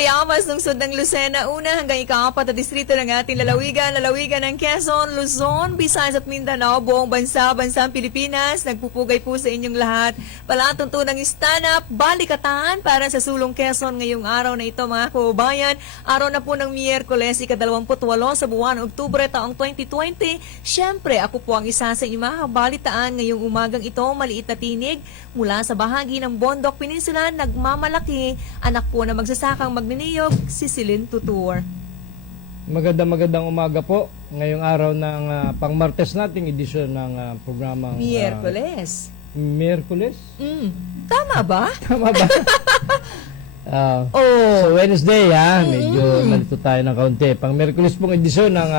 Kayamas, lungsod ng Lucena, una hanggang ika-4 na distrito ng ating lalawigan ng Quezon, Luzon, Visayas at Mindanao, buong bansang Pilipinas. Nagpupugay po sa inyong lahat. Palatuntunang stand-up, balikatan para sa Sulong Quezon ngayong araw na ito, mga kababayan. Araw na po ng Miyerkules, ika-28 sa buwan ng Oktubre taong 2020. Siyempre, ako po ang isa sa inyong mga kabalitaan ngayong umagang ito, maliit na tinig mula sa bahagi ng Bondok Peninsula, nagmamalaki, anak po na magsasakang magniniyog, si Celine Tutur. Magandang umaga po. Ngayong araw ng pang-Martes nating edisyon ng programang Miyerkules. Miyerkules? Tama ba? Tama ba? So Wednesday medyo nalito tayo ng kaunti. Pang-Miyerkules pong edisyon ng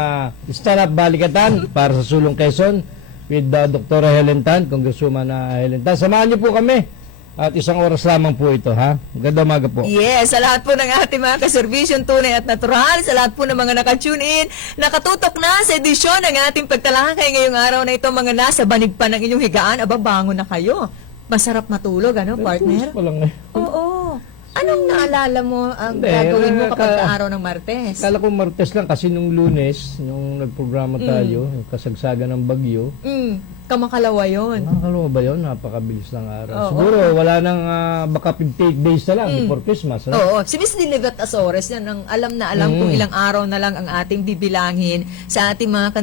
Stand-up Balikatan para sa Sulong Quezon with Dr. Helen Tan, Congresswoman Helen Tan. Samahan niyo po kami. At isang oras lamang po ito, ha? Magandang umaga po. Yes, sa lahat po ng ating mga kaservisyon, tunay at natural, sa lahat po ng mga nakatune in, nakatutok na sa edisyon ng ating pagtalakay ngayong araw na ito, mga nasa banig pa ng inyong higaan, aba, bangon na kayo. Masarap matulog, ano, partner? Pa lang, eh. Oo. Anong naalala mo ang gagawin mo kapag araw ng Martes? Kala ko Martes lang kasi nung Lunes, nung nagprograma tayo, yung kasagsagan ng bagyo. Kamakalawa yun. Nakakalawa ba yun? Napakabilis ng araw. Siguro wala nang baka 58 days na lang before Christmas. Ano? Oo. Si Miss Dilivet Azores, yan ang alam na alam kung ilang araw na lang ang ating bibilangin sa ating mga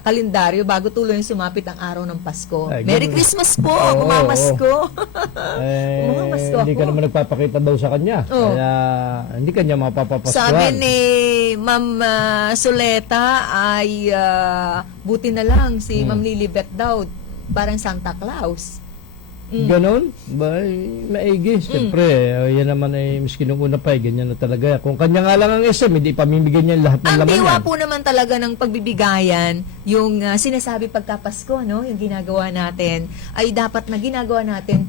kalendaryo bago tuloy sumapit ang araw ng Pasko. Ay, Merry Christmas po! Umamasko! Umamasko Hindi ka naman nagpapakita daw sa kanya. Kaya hindi kanya mapapapaskuhan. Sabi ni Ma'am Soleta ay buti na lang si Ma'am Lilibet daw parang Santa Claus. Ganon? Ba, maigi. Siyempre, yan naman ay miski nung una pa, ganyan na talaga. Kung kanya nga lang ang SM, hindi pamimigay niya lahat ng laman. Ang diwa po naman talaga ng pagbibigayan, yung sinasabi pagkapasko, no? Yung ginagawa natin, ay dapat na ginagawa natin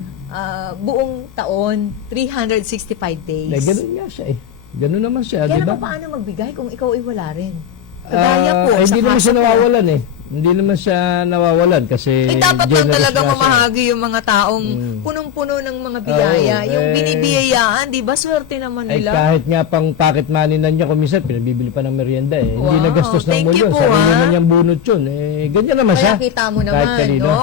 buong taon, 365 days. Ganon nga siya eh. Ganon naman siya, Kaya diba? naman paano magbigay kung ikaw ay wala rin? Kagaya po, hindi naman siya nawawalan eh. Hindi naman siya nawawalan kasi dapat lang talaga siya. mamahagi yung mga taong punong-puno ng mga biyaya. Yung binibiyayaan, di ba? Swerte naman nila. Kahit nga pang pocket money na niya, kumisan, pinabibili pa ng merienda eh. Hindi nagastos ng thank you mulyon. po, Sarili na niyang bunot yun. Ganyan naman siya. Kaya kita mo naman,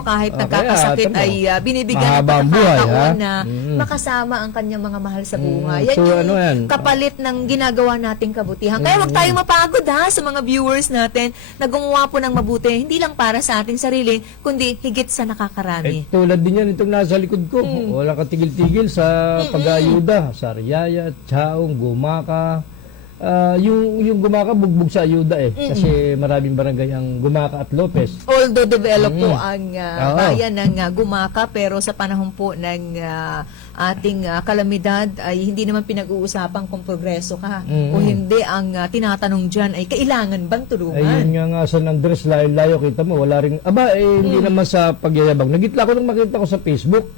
kahit nagkakasakit ay binibigyan ng pagkakataon na makasama ang kanyang mga mahal sa buhay. Yan yung kapalit ng ginagawa nating kabutihan. Kaya wag tayong mapagod sa mga viewers natin na gumawa po ng mabuti. Hindi lang para sa ating sarili, kundi higit sa nakakarami. Tulad din yan itong nasa likod ko. Walang katigil-tigil sa pag-aayuda. Sa Riyaya, Chaong, Gumaka. Yung Gumaka bugbog sa ayuda eh. Kasi maraming barangay ang Gumaka at Lopez. Although develop po ang bayan ng Gumaka, pero sa panahon po ng ating kalamidad ay hindi naman pinag-uusapan kung progreso ka o hindi. Ang tinatanong dyan ay kailangan bang tulungan? Ayun nga San Andres, layo-layo, kita mo, wala rin, hindi naman sa pagyayabang. Nagitla ko nung makita ko sa Facebook,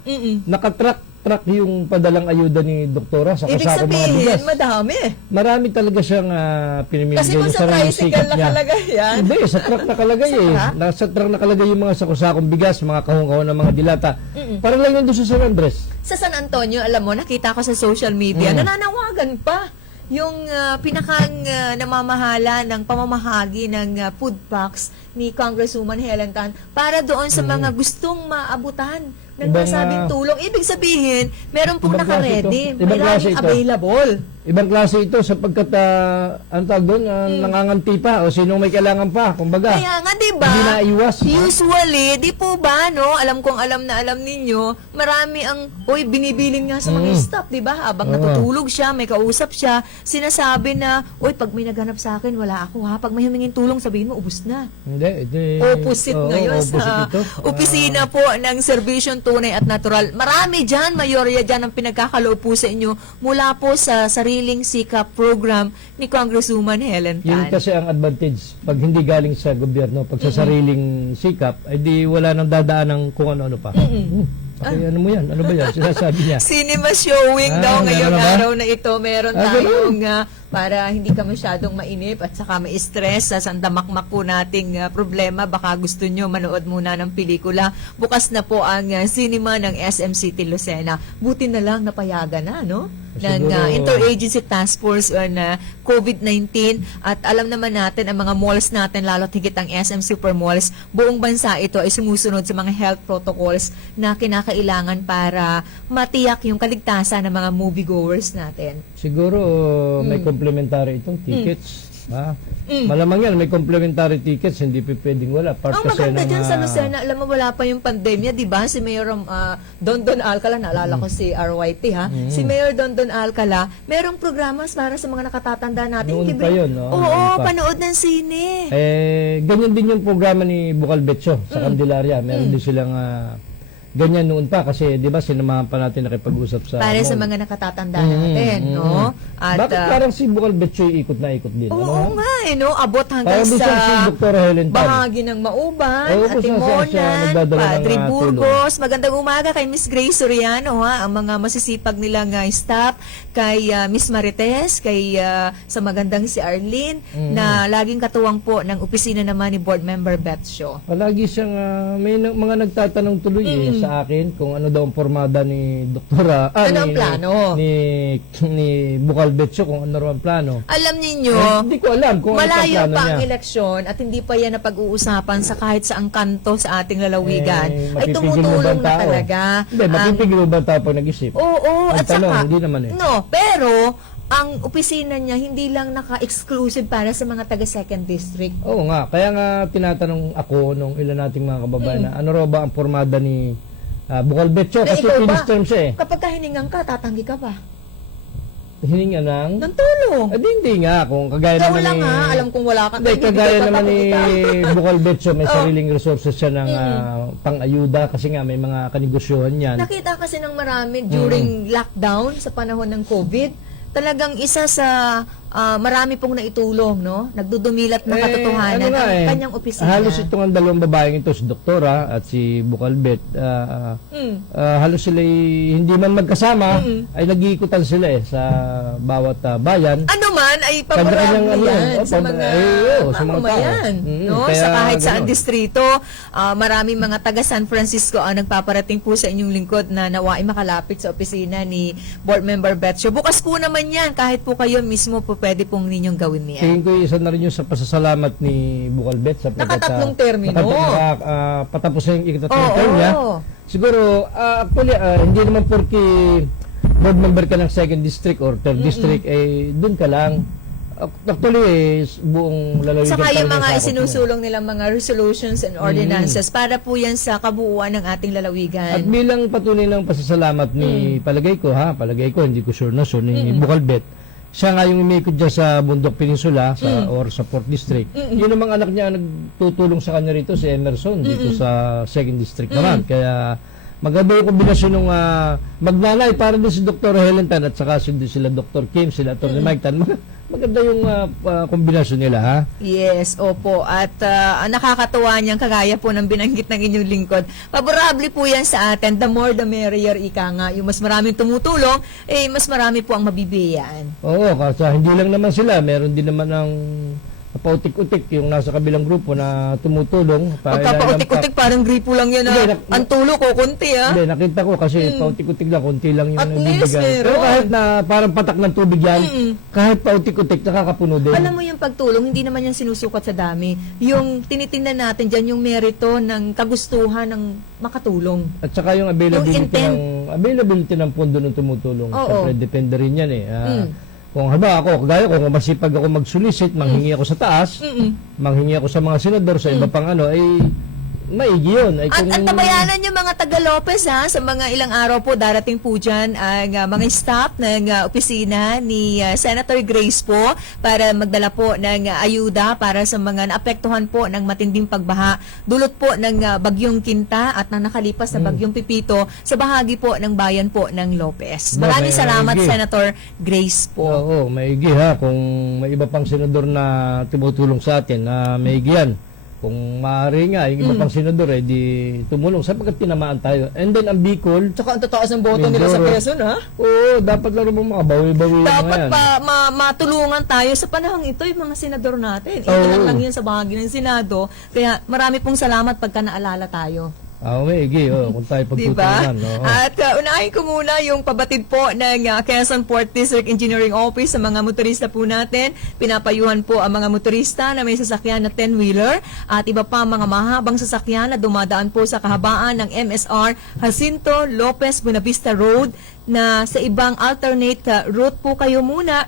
nakatrack yung padalang ayuda ni Doktora sa kasako mga bigas. Madami. Marami talaga siyang pinimigay kasi kung sa tricycle nakalagay yan. Hindi, sa truck nakalagay Nasa truck nakalagay yung mga sakong bigas, mga kahong-kahong ng mga dilata. Para lang yun doon sa San Andres. Sa San Antonio, alam mo, nakita ko sa social media, nananawagan pa yung pinakang namamahala ng pamamahagi ng food packs ni Congresswoman Helen Tan para doon sa mga gustong maabutan ng nasabing tulong. Ibig sabihin, meron pong naka-ready. Maraming available. Ibang klase ito sapagkat ang tawag doon, nanganganti pa o sinong may kailangan pa. Kumbaga, kaya nga, diba? Hindi naiwas. Usually, di po ba, no? Alam kong alam na alam ninyo, marami ang, binibilin nga sa mga staff, di ba? Habang natutulog siya, may kausap siya, sinasabi na, pag may naghanap sa akin, wala ako ha. Pag may humingin tulong, sabihin mo, ubus na. Hindi. Opposite ngayon sa opisina po ng Servisyon Tunay at Natural. Marami dyan, mayorya dyan ang pinagkakaloob po sa inyo mula po sa sariling sikap program ni Congresswoman Helen Tan. Yun kasi ang advantage. Pag hindi galing sa gobyerno, pag sa sariling sikap, ay di wala nang dadaan ng kung ano-ano pa. Okay, ano mo yan? Ano ba yan? Sinasabi niya. Cinema showing daw ngayong araw na ito. Meron tayong para hindi ka masyadong mainip at saka ma-stress sa sandamakmak po nating problema. Baka gusto nyo manood muna ng pelikula. Bukas na po ang cinema ng SM City Lucena. Buti na lang napayagan na, no? Ng Siguro. Interagency Task Force on COVID-19 at alam naman natin ang mga malls natin, lalo't higit ang SM Super Malls, buong bansa ito ay sumusunod sa mga health protocols na kinakailangan para matiyak yung kaligtasan ng mga moviegoers natin. Siguro may complementary itong tickets. Ha? Malamang yan, may complementary tickets, hindi pwedeng wala. Part Ang kasi maganda ng, dyan sa Lucena, alam mo wala pa yung pandemya, di ba? Si Mayor Dondon Alcala, naalala ko si RYT ha, si Mayor Dondon Alcala, merong programas para sa mga nakatatanda natin. Noon Libre- pa yun, no? Oo, Noon pa. panood ng sine. ganyan din yung programa ni Bukal Betso sa Candelaria. Meron din silang ganyan noon pa kasi 'di ba sinamahan pa natin nakipag-usap sa Para sa mall. mga nakatatanda natin, no? At Bakit parang si Bukal Betso ikot na ikot din? oo nga, no? Abot hanggang Parang din siya si sa Dr. Helen Tan. bahagi ng Mauban, Oo, kung saan siya Atimonan, nagdadala ng, Padre tulong. Burgos. Magandang umaga kay Miss Grace Soriano, ha? Ang mga masisipag nilang staff, kay Miss Marites, kay sa magandang si Arlene, na laging katuwang po ng opisina naman ni Board Member Beth Shaw. Palagi siyang may mga nagtatanong tuloy sa akin kung ano daw ang formada ni Doktora Ano ang plano? ni Bukal Betso kung ano raw ang plano. Alam ninyo, Hindi ko alam kung ano ang malayo plano pa niya. ang eleksyon at hindi pa yan napag-uusapan sa kahit saang kanto sa ating lalawigan. Ay mapipigil mo ba tumutulong ang na tao? talaga. Hindi, mapipigil mo ba ang tao pag nag-isip? Oo, Ang at tanong, saka, hindi naman eh. no, pero ang opisina niya hindi lang naka-exclusive para sa mga taga 2nd District. Oo nga, kaya nga tinatanong ako nung ilan nating mga kababayan na ano raw ba ang formada ni Bukal Betso Na kasi ikaw ba? finish term siya eh. Kapag kahiningan ka, tatanggi ka ba? Hininga ng... Ng tulong. Hindi nga, kung kagaya Ikaw naman lang ni... ha, alam kong wala ka. Hindi, kagaya naman ni Bukal Betso, may Oh. sariling resources siya ng pang-ayuda kasi nga may mga kanegosyohan yan. Nakita kasi ng marami during lockdown sa panahon ng COVID, talagang isa sa marami pong naitulong, no? Nagdudumilat ng katotohanan ano nga ang eh, kanyang opisina. halos itong ang dalawang babaeng ito, si Doktora at si Bukal Bet, halos sila hindi man magkasama, ay nag-iikutan sila eh sa bawat bayan. Ano man ay Kanya-kanyang paborable yan sa sa mga mga tao. mamamayan. No? Kaya Sa kahit saan ganun. distrito, maraming mga taga San Francisco ang nagpaparating po sa inyong lingkod na nawain makalapit sa opisina ni Board Member Betcho. Bukas po naman yan, kahit po kayo mismo po pwede pong ninyong gawin niyan. Tingin ko isa na rin yung sa pasasalamat ni Bukal Bet sa Nakatatlong termino. patapos na yung ikatatlong Oo. term niya. Siguro, actually, hindi naman porque board member ka ng 2nd district or 3rd district, eh, dun ka lang. Actually, buong lalawigan Saka pa rin yung mga sakop niya. isinusulong nilang mga resolutions and ordinances para po yan sa kabuuan ng ating lalawigan. At bilang patunay ng pasasalamat ni palagay ko, hindi ko sure na sure, ni Bukal Bet, siya nga yung umikot dyan sa Bundok Peninsula or sa 4th District. Yun namang anak niya ang nagtutulong sa kanya rito, si Emerson, dito sa 2nd District naman. Kaya maganda yung kombinasyon ng magnanay para din si Dr. Helen Tan at saka sila Dr. Kim, sila Dr. Mike Tan. Maganda yung kombinasyon nila, ha? Yes, opo. At nakakatuwa niyang kagaya po ng binanggit ng inyong lingkod. Favorable po yan sa atin. The more the merrier, ika nga. Yung mas maraming tumutulong, mas marami po ang mabibigyan. Oo, kasi hindi lang naman sila. Meron din naman ng pautik-utik yung nasa kabilang grupo na tumutulong. Pagkapautik-utik, parang gripo lang yan. Hindi, Ang tulo ko, kunti ha. Hindi, nakita ko kasi pautik-utik lang, konti lang yung At least nagbibigay. meron. Pero kahit na parang patak ng tubig yan, kahit pautik-utik, nakakapuno din. Alam mo yung pagtulong, hindi naman yan sinusukat sa dami. Yung tinitingnan natin dyan, yung merito ng kagustuhan ng makatulong. At saka yung availability ng pondo ng tumutulong. Oo. Siyempre, depende rin yan eh. Kung halimbawa ako, kagaya ko, kung masipag ako mag-solicit, manghingi ako sa taas, manghingi ako sa mga senador, sa iba pang ano, ay maigi yun. Ay, At antabayanan yung mga taga Lopez ha, sa mga ilang araw po darating po dyan ang mga staff ng opisina ni Senator Grace po para magdala po ng ayuda para sa mga naapektuhan po ng matinding pagbaha dulot po ng bagyong Kinta at ng nakalipas na bagyong Pipito sa bahagi po ng bayan po ng Lopez. Maraming salamat maigi. Senator Grace po. Oo, maigi ha. Kung may iba pang senador na tumutulong sa atin, maigi yan. kung maaari nga, yung iba pang senador di tumulong sapagkat tinamaan tayo. And then ang Bicol, Tsaka ang tataas ng boto nila sa Mindoro. Quezon, ha? oo, dapat lang naman makabawi-bawi na Dapat yan. pa matulungan tayo sa panahong ito yung mga senador natin. Oo. Ito lang yan sa bahagi ng Senado. Kaya marami pong salamat pagka naalala tayo. May igi, kung tayo Diba? pagtutulungan. oo. At unahin ko muna yung pabatid po ng Quezon Port District Engineering Office sa mga motorista po natin. Pinapayuhan po ang mga motorista na may sasakyan na 10-wheeler at iba pa mga mahabang sasakyan na dumadaan po sa kahabaan ng MSR Jacinto Lopez Buenavista Road na sa ibang alternate route po kayo muna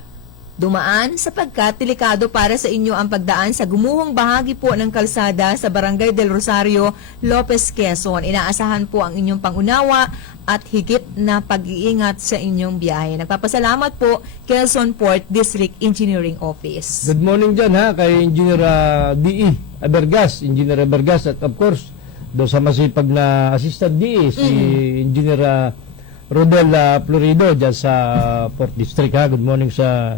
dumaan sapagkat delikado para sa inyo ang pagdaan sa gumuhong bahagi po ng kalsada sa Barangay del Rosario, Lopez, Quezon. Inaasahan po ang inyong pangunawa at higit na pag-iingat sa inyong biyahe. Nagpapasalamat po, Quezon Port District Engineering Office. Good morning dyan kay Engineer D.E. Engineer Abergas, at of course, doon sa masipag na assistant DE, si Engineer Rodel Florido dyan sa Port District. Good morning sa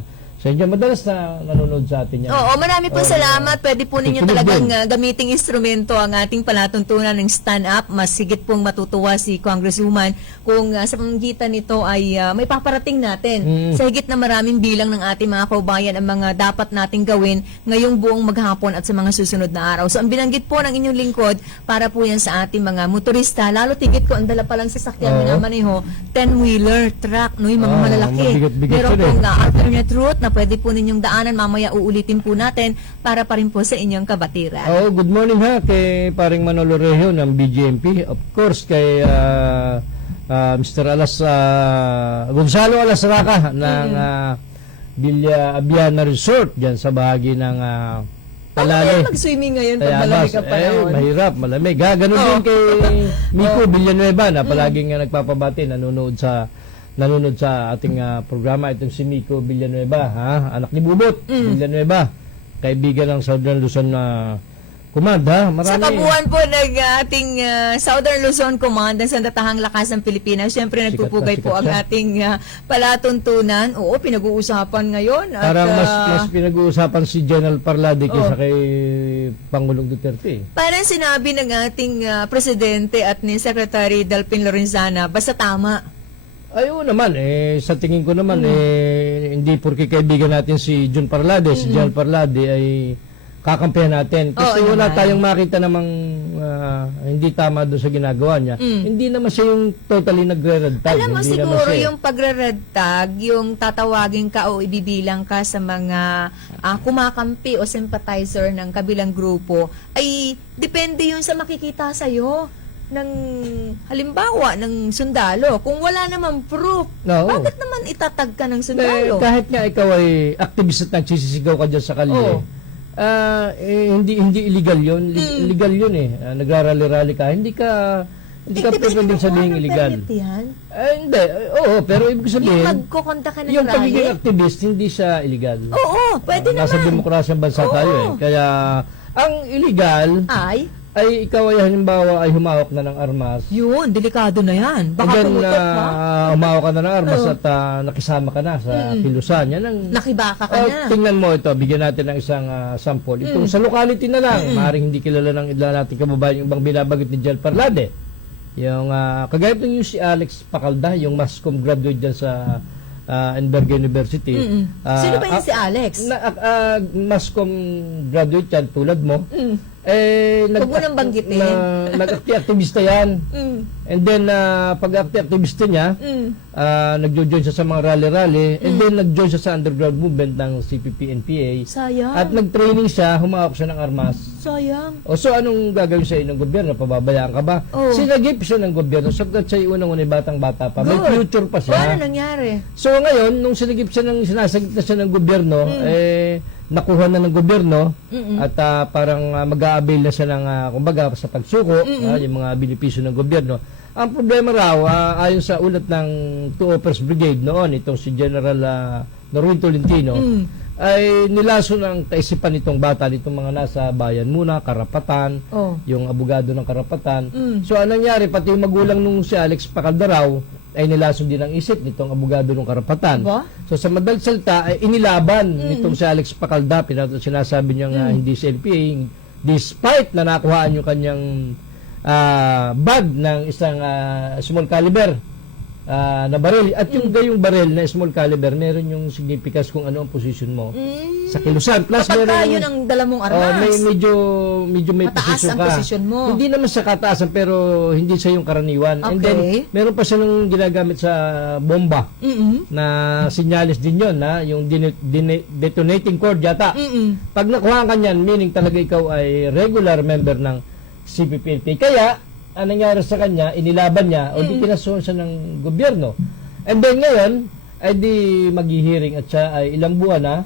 inyo. Madalas na nanonood sa atin yan. Oo, marami po salamat. Pwede po ninyo Tutunog talagang din. gamiting instrumento ang ating palatuntunan ng stand up. Mas higit pong matutuwa si Congresswoman kung sa pamamagitan nito ay may paparating natin sa higit na maraming bilang ng ating mga kaubayan ang mga dapat nating gawin ngayong buong maghapon at sa mga susunod na araw. So ang binanggit po ng inyong lingkod para po yan sa ating mga motorista, lalo tigit ko ang dala palang sasakyan minamaneho, 10-wheeler truck, no, yung mga malalaki. mabigat-bigat Meron yun pong alternate route na pwede po ninyong daanan. Mamaya uulitin po natin para pa rin po sa inyong kabatiran. Good morning kay paring Manolo Rejo ng BGMP. Of course, kay Mr. Gonzalo Alasraca ng Villa Abiana Resort dyan sa bahagi ng Palale. Mag-swimming ngayon pag Kaya malamig ang panahon. mahirap, malamig. Ganun din kay Miko Villanueva na palaging nagpapabati, nanonood sa ating programa. Itong si Miko Villanueva, anak ni Bubot Villanueva, kaibigan ng Southern Luzon Command. Sa Marami. kabuuan po ng ating Southern Luzon Command ng Sandatahang Lakas ng Pilipinas, siyempre nagpupugay po ang siya. ating palatuntunan. Oo, pinag-uusapan ngayon. At, Parang mas pinag-uusapan si General Parlade kaysa kay Pangulong Duterte. parang sinabi ng ating Presidente at ni Secretary Delpin Lorenzana, basta tama. Ayun naman, sa tingin ko naman, hindi porke kaibigan natin si John Parlade, si General Parlade ay kakampihan natin. Kasi Oo, wala naman. tayong makita namang hindi tama doon sa ginagawa niya. Hindi naman siya yung totally nagre-red tag. Alam mo, Hindi naman siguro siya- yung pagre-red tag, yung tatawagin ka o ibibilang ka sa mga kumakampi o sympathizer ng kabilang grupo, ay depende yun sa makikita sa'yo ng halimbawa ng sundalo. Kung wala naman proof, Oo. bakit naman itatag ka ng Eh, sundalo? kahit nga ikaw ay activist at nagsisisigaw ka dyan sa kalye, Oo. hindi illegal yun. Illegal yun nagrarally-rally ka. Hindi ka pwedeng sabihin illegal. Yan? Hindi. Oo, pero ibig Yung sabihin, magkukonta ka ng yung pagiging rally? activist, hindi siya illegal. Oo, pwede Nasa naman. demokrasyang bansa Oo. tayo Kaya, ang illegal ay ikaw ay halimbawa ay humawak na ng armas. Yun, delikado na yan. And Baka then, pumutok ha? humawak ka na ng armas at nakisama ka na sa kilusan. Yan ang Nakibaka ka na. tingnan mo ito, bigyan natin ng isang sample. Ito sa locality na lang, maaaring hindi kilala ng ilan nating kababayan yung bang binabanggit ni Jel Parlade. Yung kagaya ng yung si Alex Pacalda, yung Mascom graduate dyan sa Enberg University. Sino ba yun si Alex? Mascom graduate yan, tulad mo. Huwag mo nang banggitin. Nag-activista yan. And then, pag-activista niya, nag-join siya sa mga rally-rally, and then nag-join siya sa underground movement ng CPP-NPA. Sayang. At nag-training siya, humawak siya ng armas. Sayang. So, anong gagawin sa ng gobyerno? Pababayaan ka ba? Oh. Sinagip siya ng gobyerno, sabagat siya unang-unay batang-bata pa. May Good. future pa siya. Paano nangyari? So, ngayon, nung sinagip na siya ng gobyerno, nakuha na ng gobyerno at parang mag-a-avail na siya ng kumbaga sa pagsuko yung mga benepisyo ng gobyerno. Ang problema raw ayon sa ulat ng 2 First Brigade noon itong si General Norwin Tolentino ay nilaso ng kaisipan nitong bata nitong mga nasa bayan muna, karapatan, yung abogado ng karapatan. So anong nangyari, pati yung magulang nung si Alex Pacalda raw ay nilason din ang isip nitong abogado ng karapatan. Ba? So sa madaling salita ay inilaban nitong si Alex Pacalda, sinasabi niya nga hindi si NPA, despite na nakuhaan yung kanyang bag ng isang small caliber na baril. At yung gayong baril na small caliber, meron yung significance kung ano ang position mo sa kilusan. Plus, Kapag meron, yun ang dala mong armas. medyo may Mataas posisyon ang ka. posisyon mo. Hindi naman sa kataasan, pero hindi siya yung karaniwan. And then, Okay. meron pa siya nung ginagamit sa bomba Mm-mm. na sinyalis din yun, yung detonating cord yata. Mm-mm. Pag nakuha ka niyan, meaning talaga ikaw ay regular member ng CPP-NP. Kaya, ang nangyari sa kanya, inilaban niya, o di pinasuhan siya ng gobyerno. And then ngayon, ay di maghihiring at siya ay ilang buwan na,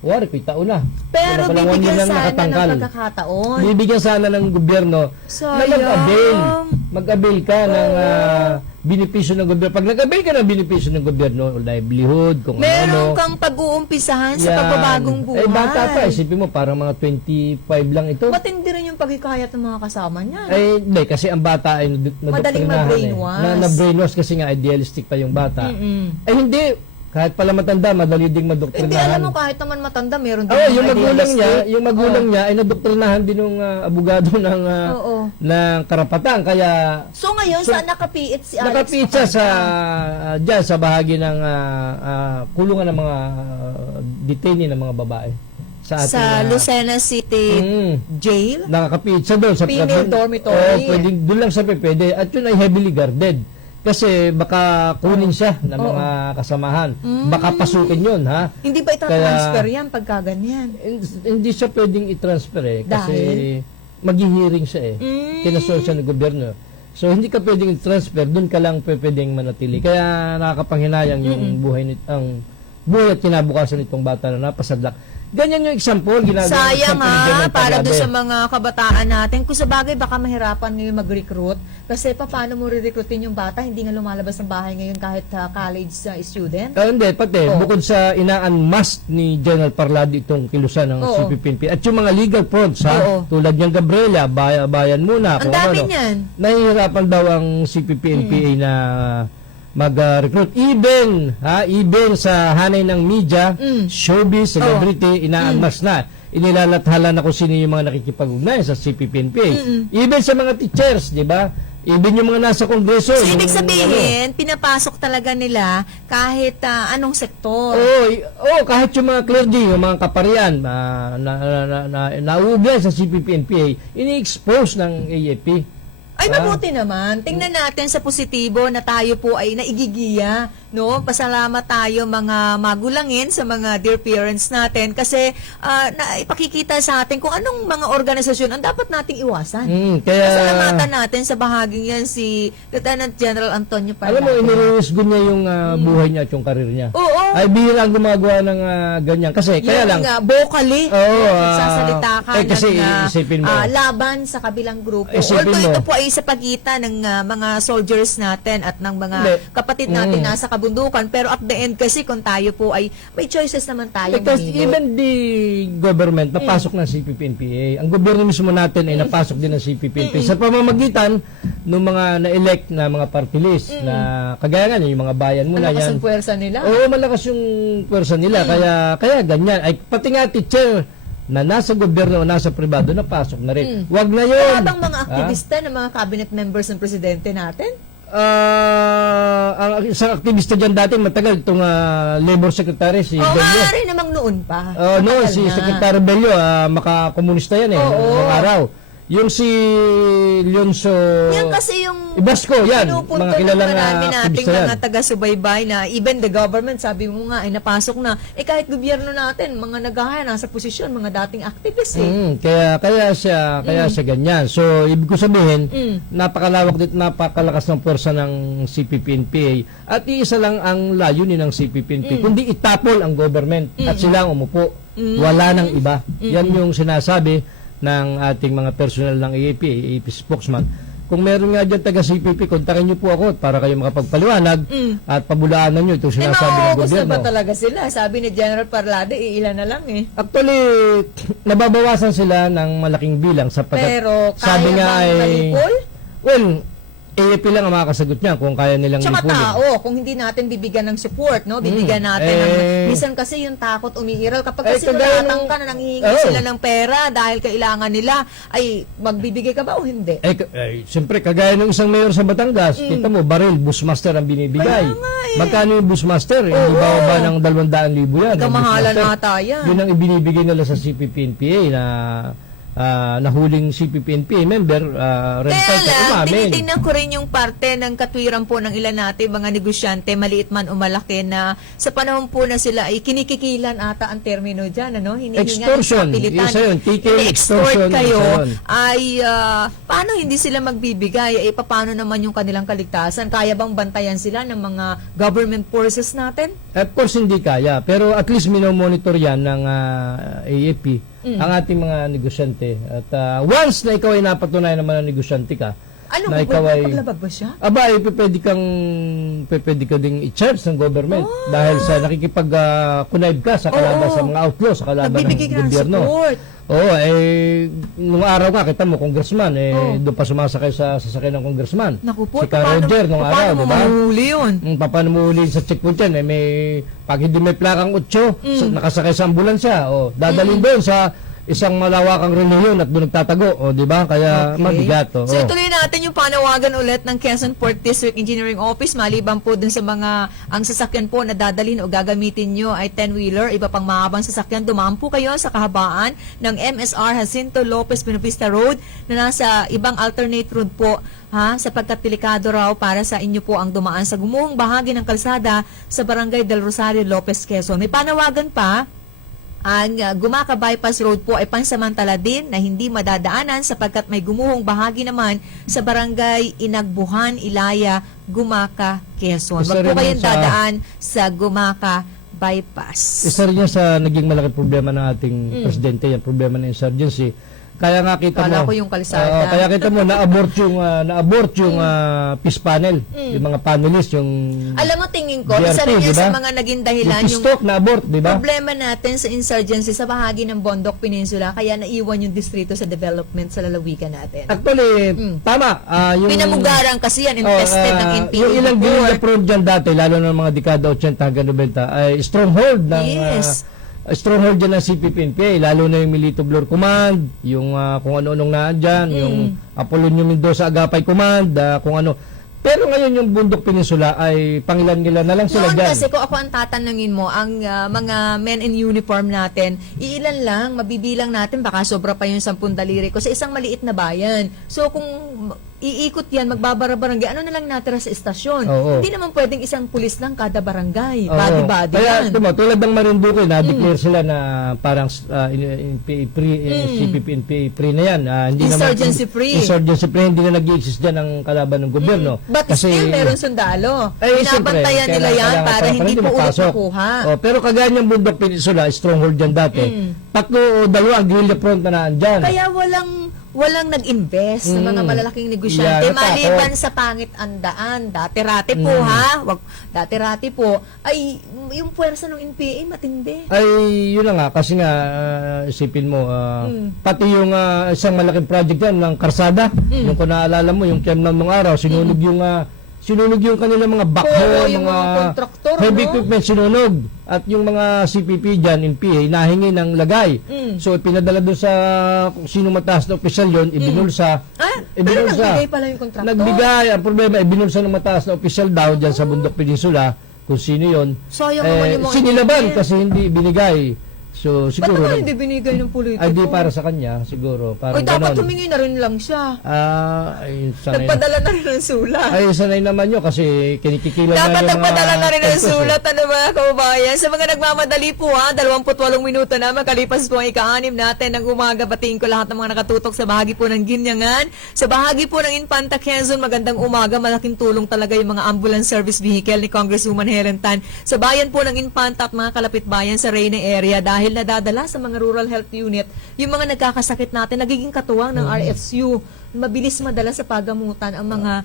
wari, taon na. Pero Wala pa lang 1 year bibigyan lang sana nakatangkal. ng pagkakataon. Bibigyan sana ng gobyerno na Sayang. mag-avail ka ng benepisyo ng gobyerno. Pag nag-avail ka ng benepisyo ng gobyerno, livelihood, kung Meron ano. kang pag-uumpisahan sa Yan. pagbabagong buhay. Eh, bata pa, isipin mo, parang mga 25 lang ito. Matindi rin yung paghikayat ng mga kasama niya. Eh, hindi, kasi ang bata ay Madaling ma-brainwash. Na-brainwash kasi nga idealistic pa yung bata. Mm-mm. Eh, hindi. Kahit pala matanda, madali ding Hindi, madoktrinahan. alam mo, kahit naman matanda, meron din Oh, mga yung magulang niya, idealistic. yung magulang niya ay nadoktrinahan din ng abogado ng Oo. ng karapatan. Kaya So ngayon, saan nakapiit si Alex? nakapit siya sa diyan sa bahagi ng kulungan ng mga detainee ng mga babae sa ating Sa Lucena City Jail? nakakapit siya doon sa Female dormitory. pwedeng doon lang sa pwede at yun ay heavily guarded. Kasi baka kunin siya ng mga kasamahan. Baka pasukin yun, ha? Hindi ba itatransfer yan pagka ganyan? Hindi siya pwedeng i-transfer kasi Dahil? maghihiring siya Mm. Kinasol siya ng gobyerno. So hindi ka pwedeng i-transfer, doon ka lang pwedeng manatili. Kaya nakakapanghinayang yung buhay ang buhay at kinabukasan nitong bata na napasadlak. Ganyan yung example, ginagawa Sayang example ni General para doon Parlade. sa mga kabataan natin. Kung sa bagay, baka mahirapan ngayon mag-recruit. Kasi paano mo re-recruitin yung bata? Hindi nga lumalabas ng bahay ngayon kahit college student. Hindi, pati, Oh. bukod sa inaan-must ni General Parlade itong kilusan ng Oo. CPP-NP at yung mga legal frauds, Oo. tulad niyang Gabriela, bayan muna, Ang kung dami ano. niyan. Nahihirapan daw ang CPP-NPA na mag-recruit. Even sa hanay ng media, showbiz, celebrity, inaan-must na. Inilalathala na kung sino yung mga nakikipag-ugnay sa CPP-NPA. Even sa mga teachers, di ba? Even yung mga nasa kongreso. So, ibig yung- sabihin, pinapasok talaga nila kahit anong sektor. Oo, kahit yung mga clergy, yung mga kaparian nauugnay sa CPP-NPA, ini-expose ng AFP. Ay, mabuti naman. Tingnan natin sa positibo na tayo po ay naigigiya, no? Pasalamat tayo mga magulangin sa mga dear parents natin kasi ipakikita sa atin kung anong mga organisasyon ang dapat nating iwasan. Kaya, Pasalamatan natin sa bahaging yan si Lieutenant General Antonio Parlade. alam mo, inirisgo niya yung buhay niya at yung karir niya. Oo. Ay, bihira ang gumagawa ng ganyan. Kasi, kaya lang, vocally, Oo, sasalita ka kasi ng isipin mo. laban sa kabilang grupo. Isipin Although mo. ito po ay sa pagitan ng mga soldiers natin at ng mga Hindi. kapatid natin nasa kabundukan. Pero at the end kasi kung tayo po ay may choices naman tayo. because even the government napasok ng CPP-NPA. Ang gobyerno mismo natin ay napasok din ng CPP-NPA sa pamamagitan ng mga na-elect na mga party list na kagaya nga yung mga bayan muna Malakas yan. ang puwersa nila. Oo, malakas yung pwersa nila. Kaya ganyan. Ay, pati nga teacher na nasa gobyerno o nasa pribado, napasok na rin. Wag na yun. Habang mga aktivista ng mga cabinet members ng presidente natin, Ang isang aktivista dyan dati, matagal, itong labor secretary, si o Bello. maaari namang noon pa. No, Matagal si na. Secretary Bello, makakomunista yan Oo. noong araw. Yung si Leonzo Yan kasi yung Ibasco, yan. pinupunto Mga kilalang ng marami nating aktivista yan. mga taga-subaybay na even the government, sabi mo nga, ay napasok na. Kahit gobyerno natin, mga nagahaya, nasa posisyon, mga dating activists Kaya siya ganyan. So, ibig ko sabihin, napakalawak dito, napakalakas ng puwersa ng CPP-NPA at iisa lang ang layunin ng CPP-NPA, kundi itapol ang government at sila ang umupo. Wala nang iba. Yan yung sinasabi ng ating mga personal ng AAP spokesman. Kung meron nga dyan taga-CPP, kontakin niyo po ako para kayo makapagpaliwanag at pabulaanan niyo itong sinasabi ng mauubos na gobyerno. ba talaga sila? Sabi ni General Parlade, ilan na lang eh. Actually, nababawasan sila ng malaking bilang sapagkat Pero, sabi kaya nga bang ay malipol? well, AFP lang ang makakasagot niya kung kaya nilang Tsaka lipunin. tao, kung hindi natin bibigyan ng support, no? Bibigyan natin ng... Minsan kasi yung takot umiiral. Kapag kasi nulatang ka na nanghihingi sila ng pera dahil kailangan nila, ay magbibigay ka ba o hindi? Siyempre, kagaya ng isang mayor sa Batangas, kita mo, baril, busmaster ang binibigay. Magkano yung busmaster? Hindi ba ba ng 200,000 yan? Kamahalan ata yan. Yun ang ibinibigay nila sa CPP-NPA na nahuling CPP-NPA member, Kaya lang, tinitingnan ko rin yung parte ng katwiran po ng ilan natin, mga negosyante, maliit man o malaki, na sa panahon po na sila ay kinikikilan ata ang termino dyan, ano? Extortion. Isa yun. Extort kayo, ay paano hindi sila magbibigay? Paano naman yung kanilang kaligtasan? Kaya bang bantayan sila ng mga government forces natin? Of course, hindi kaya. Pero at least minomonitor yan ng AFP, ang ating mga negosyante. At once na ikaw ay napatunayan naman na negosyante ka, ano, na ikaw ay... paglabag ba siya? Aba, pwede ka ding i-charge ng government dahil sa nakikipag-connive ka sa kalaban sa mga outlaws, sa kalaban ng gobyerno. Oo, nung araw nga, kita mo, congressman, doon pa sumasakay sa sasakyan ng congressman. Naku po, si Ka Roger nung araw, diba? Paano mo mahuli yun? Paano mo mahuli sa checkpoint yan? Pag hindi may plakang 8, nakasakay sa ambulansya, dadalhin doon sa isang malawakang reliyon at doon nagtatago, di ba? Kaya mabigat. So ituloy natin yung panawagan ulit ng Quezon Port District Engineering Office, maliban po dun sa mga ang sasakyan po na dadalhin o gagamitin nyo ay 10-wheeler, iba pang mahabang sasakyan, dumaan po kayo sa kahabaan ng MSR Jacinto Lopez Buenavista Road na nasa ibang alternate route po, sapagkat delikado raw para sa inyo po ang dumaan sa gumuhong bahagi ng kalsada sa Barangay del Rosario, Lopez, Quezon. May panawagan pa, ang Gumaca Bypass Road po ay pansamantala din na hindi madadaanan sapagkat may gumuhong bahagi naman sa Barangay Inagbuhan, Ilaya, Gumaca, Quezon. Wag po kayong dadaan sa Gumaca Bypass. Isa rin yan sa naging malaking problema ng ating presidente, yan, problema ng insurgency. Kaya nga kita Kala mo, ko yung kalsada. kaya kita mo na-abort yung peace panel, yung mga panelists, yung alam mo, tingin ko, BRT, isa rin yan diba? sa mga naging dahilan yung stock na-abort, di ba? Problema natin sa insurgency sa bahagi ng Bondok Peninsula, kaya naiwan yung distrito sa development sa lalawigan natin. Actually, tama. Pinamugaran kasi yan, infested ng NPA. Yung ilang guerrilla prone dyan dati, lalo ng mga dekada 80 hanggang 90, ay stronghold ng stronghold dyan ng CPP-NPA, lalo na yung Milito Glor Command, yung kung ano-anong naandyan, yung Apolonio Mendoza Agapay Command, kung ano. Pero ngayon yung Bundok Peninsula ay pangilan-ngilan na lang sila noon dyan. Kasi kung ako ang tatanungin mo, ang mga men in uniform natin, iilan lang, mabibilang natin, baka sobra pa yung 10 daliri ko sa isang maliit na bayan. So kung iikot yan, magbabara-barangay, ano na lang natira sa estasyon? Hindi naman pwedeng isang pulis lang kada barangay. Body-body yan. Kaya tulad ng Marinduque, na-declare sila na parang CPP-NPA free na yan. Insurgency free. Insurgency free, hindi na nag-i-exist dyan ang kalaban ng gobyerno. But still, meron sundalo. Binabantayan nila yan para hindi po ulit makuha. Pero kagaya ng Bundok Peninsula, stronghold dyan dati. 2 o 2 ang guerrilla front na naandyan. Kaya walang nag-invest sa mga malalaking negosyante maliban sa pangit ang daan. Dati-rati po dati-rati po ay yung puwersa ng NPA matindi. Ay yun na nga kasi nga isipin mo pati yung isang malaking project yan ng karsada, yung kung naalala mo yung Kiamnam nung araw sinunog yung kanilang mga backhoe, mga heavy equipment sinunog. At yung mga CPP dyan, NPA, nahingi ng lagay. So, pinadala doon sa sino mataas na opisyal yun, ibinulsa. Pero nagbigay pala yung kontraktor. Nagbigay. Ang problema, ibinulsa ng mataas na opisyal daw dyan sa Bundok Peninsula, kung sino yun. Sayang naman yung mga sinilaban kasi hindi binigay. So, siguro... Ba't naman hindi binigay ng politiko? Ay, di para sa kanya, siguro. Parang dapat humingi na rin lang siya. Nagpadala na rin ng sulat. Ay, sanay naman yun kasi kinikikilan na dapat nagpadala na rin ng sulat, ano ba, kababayan? Sa mga nagmamadali po, 28 minuto na, makalipas po ang ika-6 natin ng umaga. Batiin ko lahat ng mga nakatutok sa bahagi po ng Ginyangan. Sa bahagi po ng Infanta Quezon, magandang umaga. Malaking tulong talaga yung mga ambulance service vehicle ni Congresswoman Helen Tan. Sa bayan po ng Infanta at mga kalapit bayan sa Reyna area, dahil nadadala sa mga rural health unit, yung mga nagkakasakit natin, nagiging katuwang ng RFCU. Mabilis madala sa pagamutan ang mga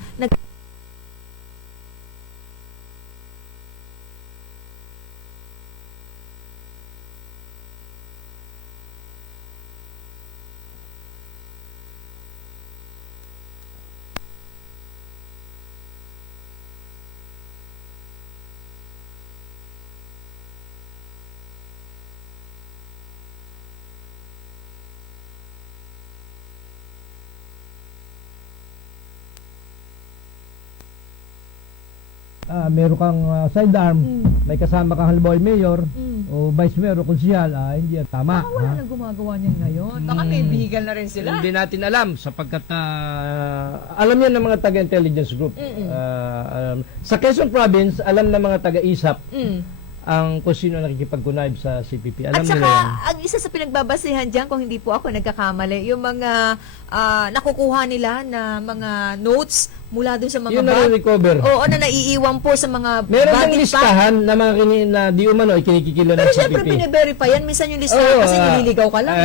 meron kang sidearm, may kasama kang halimbawa mayor, o vice mayor o konsihal, hindi yan tama. Baka wala nang gumagawa niyan ngayon. Baka may vehicle na rin sila. Hindi natin alam sapagkat alam yan ng mga taga-intelligence group. Sa Quezon Province, alam ng mga taga-ISAP ang kung sino nakikipag-connive sa CPP. Alam At nila saka, yan. ang isa sa pinagbabasihan dyan, kung hindi po ako nagkakamali, yung mga nakukuha nila na mga notes mula dun sa mga Yun na recover. Oo, na naiiwan po sa mga Meron body ng listahan na mga na di umano kinikikilo ng Pero CPP. syempre, pine-verify yan. Minsan yung listahan kasi nililigaw ka lang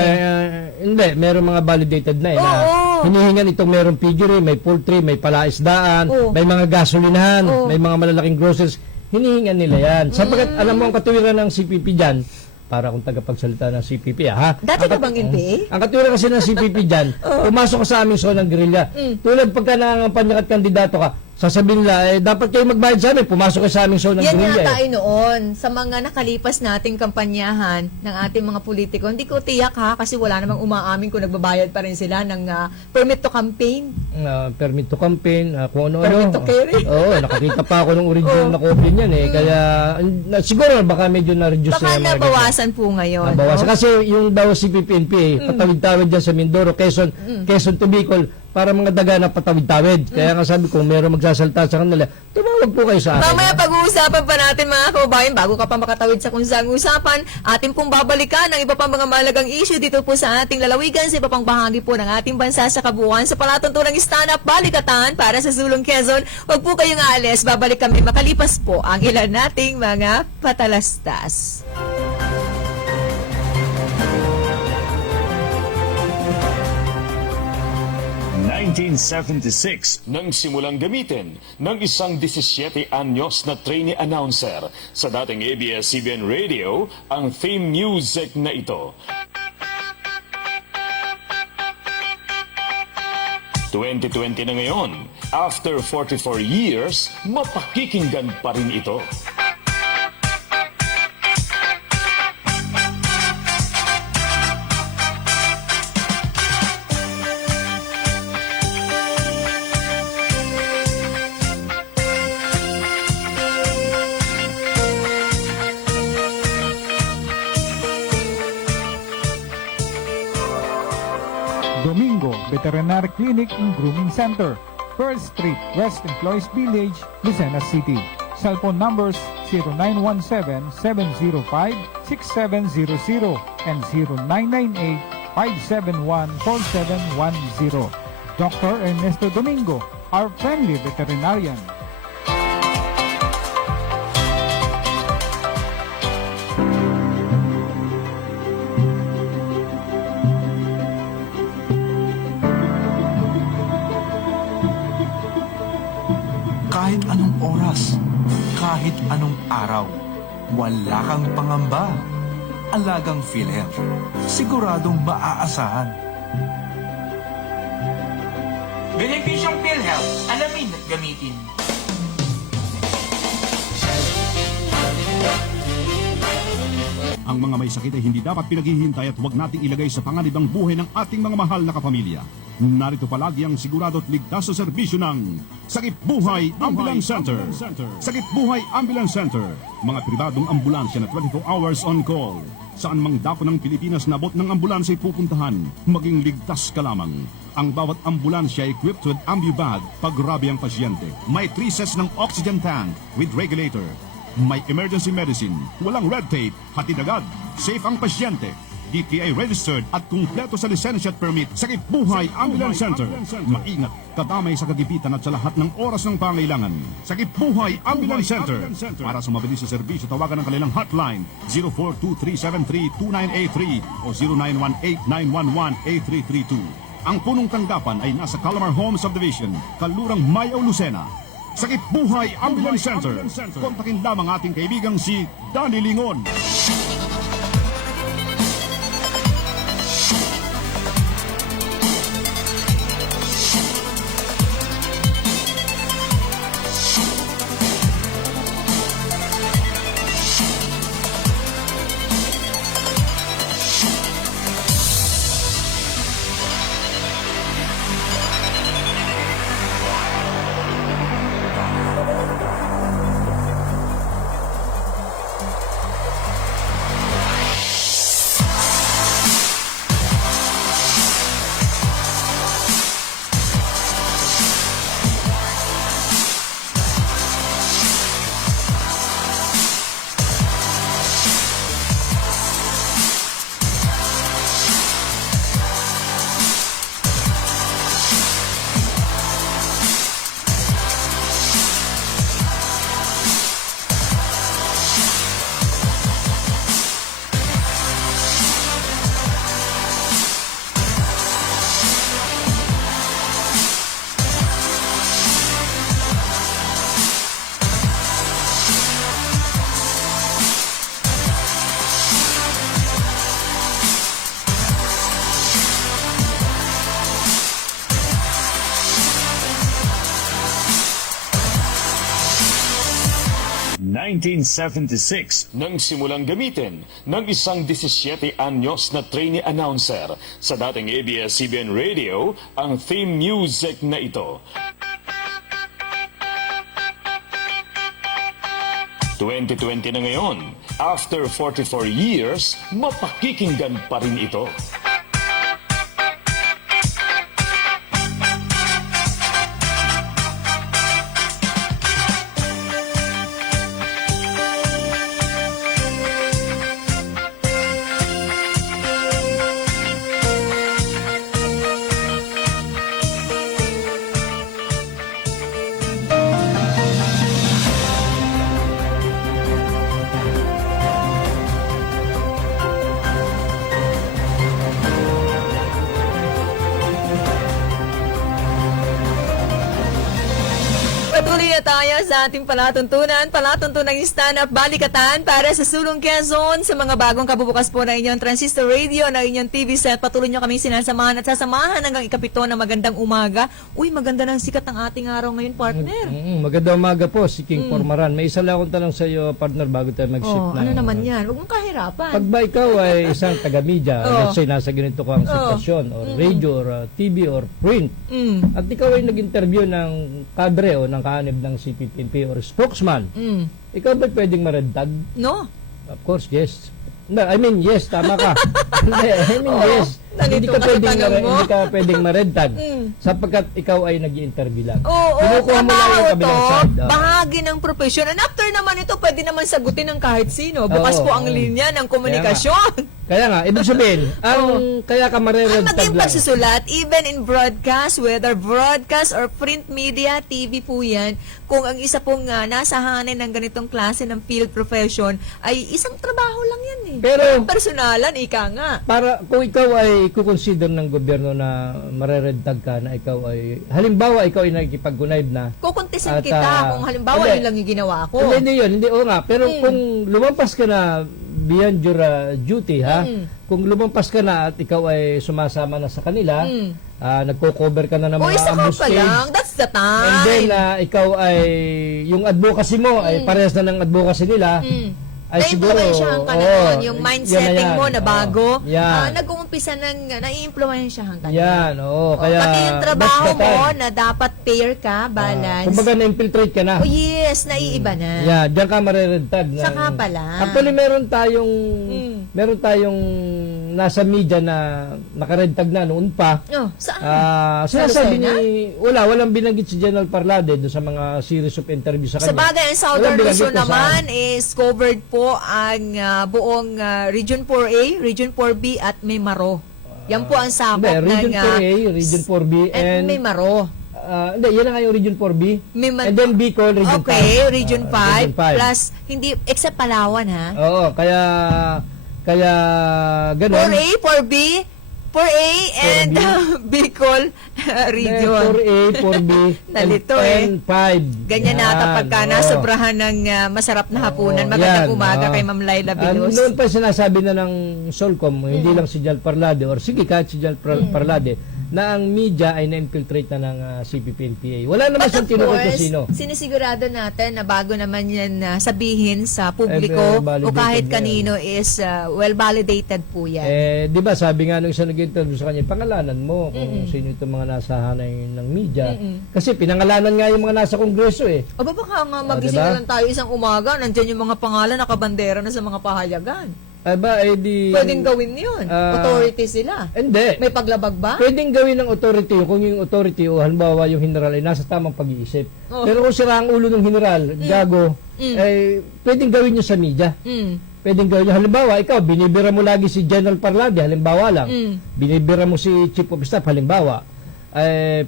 Hindi, meron mga validated na na hinihingan itong merong piggery, may poultry, may palaisdaan, may mga gasolinahan, may mga malalaking groceries. Hinihingan nila yan. Sapagkat alam mo ang katuwiran ng CPP dyan, para kung tagapagsalita ng CPP, ha? Dati na bang NPA? Ang katuwiran kasi ng CPP dyan, pumasok ka sa aming zona ng guerrilla. Tulad pagka nangangampanya at kandidato ka, sasabihin nila, dapat kayo magbayad sa amin, pumasok kayo sa aming zona ng Yan guerrilla. nga tayo noon, sa mga nakalipas nating kampanyahan ng ating mga politiko. Hindi ko tiyak kasi wala namang umaamin kung nagbabayad pa rin sila ng permit to campaign. Permit to campaign, kung ano-ano. Permit to carry. Oo, nakakita pa ako ng original na copy niyan Kaya, siguro baka medyo na-reduce Baka na yung mga nabawasan po ngayon. nabawasan. Kasi yung daw CPP-NPA, patawid-tawid dyan sa Mindoro, Quezon to Bicol, para mga daga na patawid-tawid. Kaya nga sabi ko, meron magsasalta sa kanila, tumawag po kayo sa akin. Mamaya pag-uusapan pa natin mga kababayan, bago ka pa makatawid sa kung saan usapan, atin pong babalikan ang iba pang mga malagang issue dito po sa ating lalawigan, sa iba pang bahagi po ng ating bansa sa kabuuan. Sa palatuntunang stand-up balikatan para sa Sulong Quezon, huwag po kayong aalis, babalik kami makalipas po ang ilan nating mga patalastas. In 1976 nang simulang gamitin ng isang 17 anyos na trainee announcer sa dating ABS-CBN Radio ang theme music na ito. 2020 na ngayon, after 44 years, mapakikinggan pa rin ito. Domingo Veterinary Clinic and Grooming Center, Pearl Street, West Employees Village, Lucena City. Cellphone numbers 0917-705-6700 and 0998-571-4710. Dr. Ernesto Domingo, our friendly veterinarian. Kahit anong oras, kahit anong araw, wala kang pangamba. Alagang PhilHealth, siguradong maaasahan. Benepisyong PhilHealth, alamin at gamitin. Ang mga may sakit ay hindi dapat pinaghihintay at huwag nating ilagay sa panganib ang buhay ng ating mga mahal na kapamilya. Narito palagi ang sigurado at ligtas sa serbisyo ng Sakip Buhay Ambulance Center. Sakip Buhay Ambulance Center, mga pribadong ambulansya na 24 hours on call. Saan mang dako ng Pilipinas na bot ng ambulansya ay pupuntahan, maging ligtas ka lamang. Ang bawat ambulansya ay equipped with ambubag pag grabe ang pasyente. May 3 sets ng oxygen tank with regulator. May emergency medicine, walang red tape, hatid agad, safe ang pasyente. DTI registered at kumpleto sa lisensya at permit. Sakip Buhay Ambulance Center. Maingat, kadamay sa kagipitan at sa lahat ng oras ng pangailangan. Sakip Buhay Ambulance Center. Para sa mabilis na serbisyo, tawagan ang kanilang hotline 0423732983 o 0918-911-8332. Ang punong tanggapan ay nasa Calamar Home Subdivision, Kalurang Mayaw, Lucena. Sakip Buhay Ambulance Center. Kontakin lamang ating kaibigang si Danny Lingon. 1976 nang simulang gamitin ng isang 17 anyos na trainee announcer sa dating ABS-CBN Radio ang theme music na ito. 2020 na ngayon, after 44 years, mapakikinggan pa rin ito. Patuloy na tayo sa ating palatuntunan stand-up balikatan para sa Sulong Quezon. Sa mga bagong kabubukas po ng inyong transistor radio, ng inyong TV set, patuloy nyo kami sinasamahan at sasamahan hanggang ikapito na magandang umaga. Uy, maganda ng sikat ng ating araw ngayon, partner. Magandang umaga po, si King Pormaran. May isa lang akong tanong sa iyo, partner, bago tayo mag-shift Oh, ano naman yan? Huwag mong kahirapan. Pag ba ikaw ay isang taga-media, let's say nasa ganito kang sitwasyon, or radio, or TV, or print, at ikaw ay nag-interview ng kadre o ng kaanib ng CPP or spokesman, ikaw ba pwedeng maredtag? No? Of course, yes. No, I mean, yes, tama ka. Yes. Hindi nalito ka ka sa pwedeng tanong mo. hindi ka pwedeng maredtag sapagkat ikaw ay nag-i-interview lang. Oo, Kinukuha mo lang yung trabaho kabilang to, side. bahagi ng profesyon. And after naman ito, pwede naman sagutin ng kahit sino. Bukas Oo, po ang oo. linya ng komunikasyon. Kaya nga, ibig sabihin, kaya ka Ang mareredtag naging lang. pagsusulat, even in broadcast, whether broadcast or print media, TV po yan, kung ang isa pong nasa hanay ng ganitong klase ng field profession, ay isang trabaho lang yan eh. Pero, Personalan, ika nga. para kung ikaw ay kukonsider ng gobyerno na mareredtag ka, na ikaw ay, halimbawa, ikaw ay nakikipag-connive na, Kukuntisan At, kita kung halimbawa hindi. yun lang yung ginawa ko. hindi yun, hindi, oo nga, pero kung lumampas ka na beyond your duty, ha? Kung lumampas ka na at ikaw ay sumasama na sa kanila, nagko-cover ka na ng O mga isa ka pa ambuscade, lang, that's the time. and then ikaw ay, yung advocacy mo ay parehas na ng advocacy nila, ay siguro, Na-influensyahan ka na oo, nun, yung mindsetting yan. mo na bago, Oo, yan. nag-uumpisa ng, nai-influensyahan ka na. Yan, oo. Kaya, Pati yung trabaho that's the mo time. na dapat fair ka, balance. Kumbaga, na-infiltrate ka na. Oh yes, naiiba na. Yeah, diyan ka mareredtag. Saka pala. Actually, meron tayong nasa media na nakaredtag na noon pa. Oh, saan? Sinasabi Lucena? walang binanggit si General Parlade doon sa mga series of interview sa Sa kanya. bagay, ang Southern Walang binanggit Luzon kung saan. naman is covered po ang buong Region 4A, Region 4B at Maymaro. Yan po ang sakop Hindi, Region ng 4A, Region 4B, and and Maymaro. hindi, yan na nga yung Region 4B. May And then Bicol, Region 5. Okay, Region 5. Region 5. Plus, hindi, except Palawan ha. Oo, kaya ganun. 4A, 4B, 4A, and 4B. Bicol region. 4A, 4B, Nalito and 5. Ganyan na kapag ka nasobrahan ng masarap na hapunan. Magandang yan, umaga oo. kay Ma'am Laila Bilos. Noon pa sinasabi na ng Solcom, hindi lang si Jal Parlade, or sige kahit si Jal Parlade, na ang media ay na-infiltrate na ng CPP-NPA. Wala naman But siyang of tinukot course, kung sino. sinisigurado natin na bago naman yan sabihin sa publiko o validated kahit na yan. kanino is well-validated po yan. Di ba sabi nga nung isa nag-interview sa kanya, pangalanan mo kung sino itong mga nasa hanay ng media. Kasi pinangalanan nga yung mga nasa kongreso eh. O ba baka nga magising diba? na lang tayo isang umaga, nandyan yung mga pangalan nakabandera na sa mga pahayagan. Di... Pwedeng gawin yun. Authority sila. Hindi. May paglabag ba? Pwedeng gawin ng authority yun kung yung authority o halimbawa yung general ay nasa tamang pag-iisip. Oh. Pero kung sira ang ulo ng general, gago, pwedeng gawin nyo sa media. Pwedeng gawin nyo. Halimbawa, ikaw, binibira mo lagi si General Parlade, halimbawa lang. Binibira mo si Chief of Staff, halimbawa.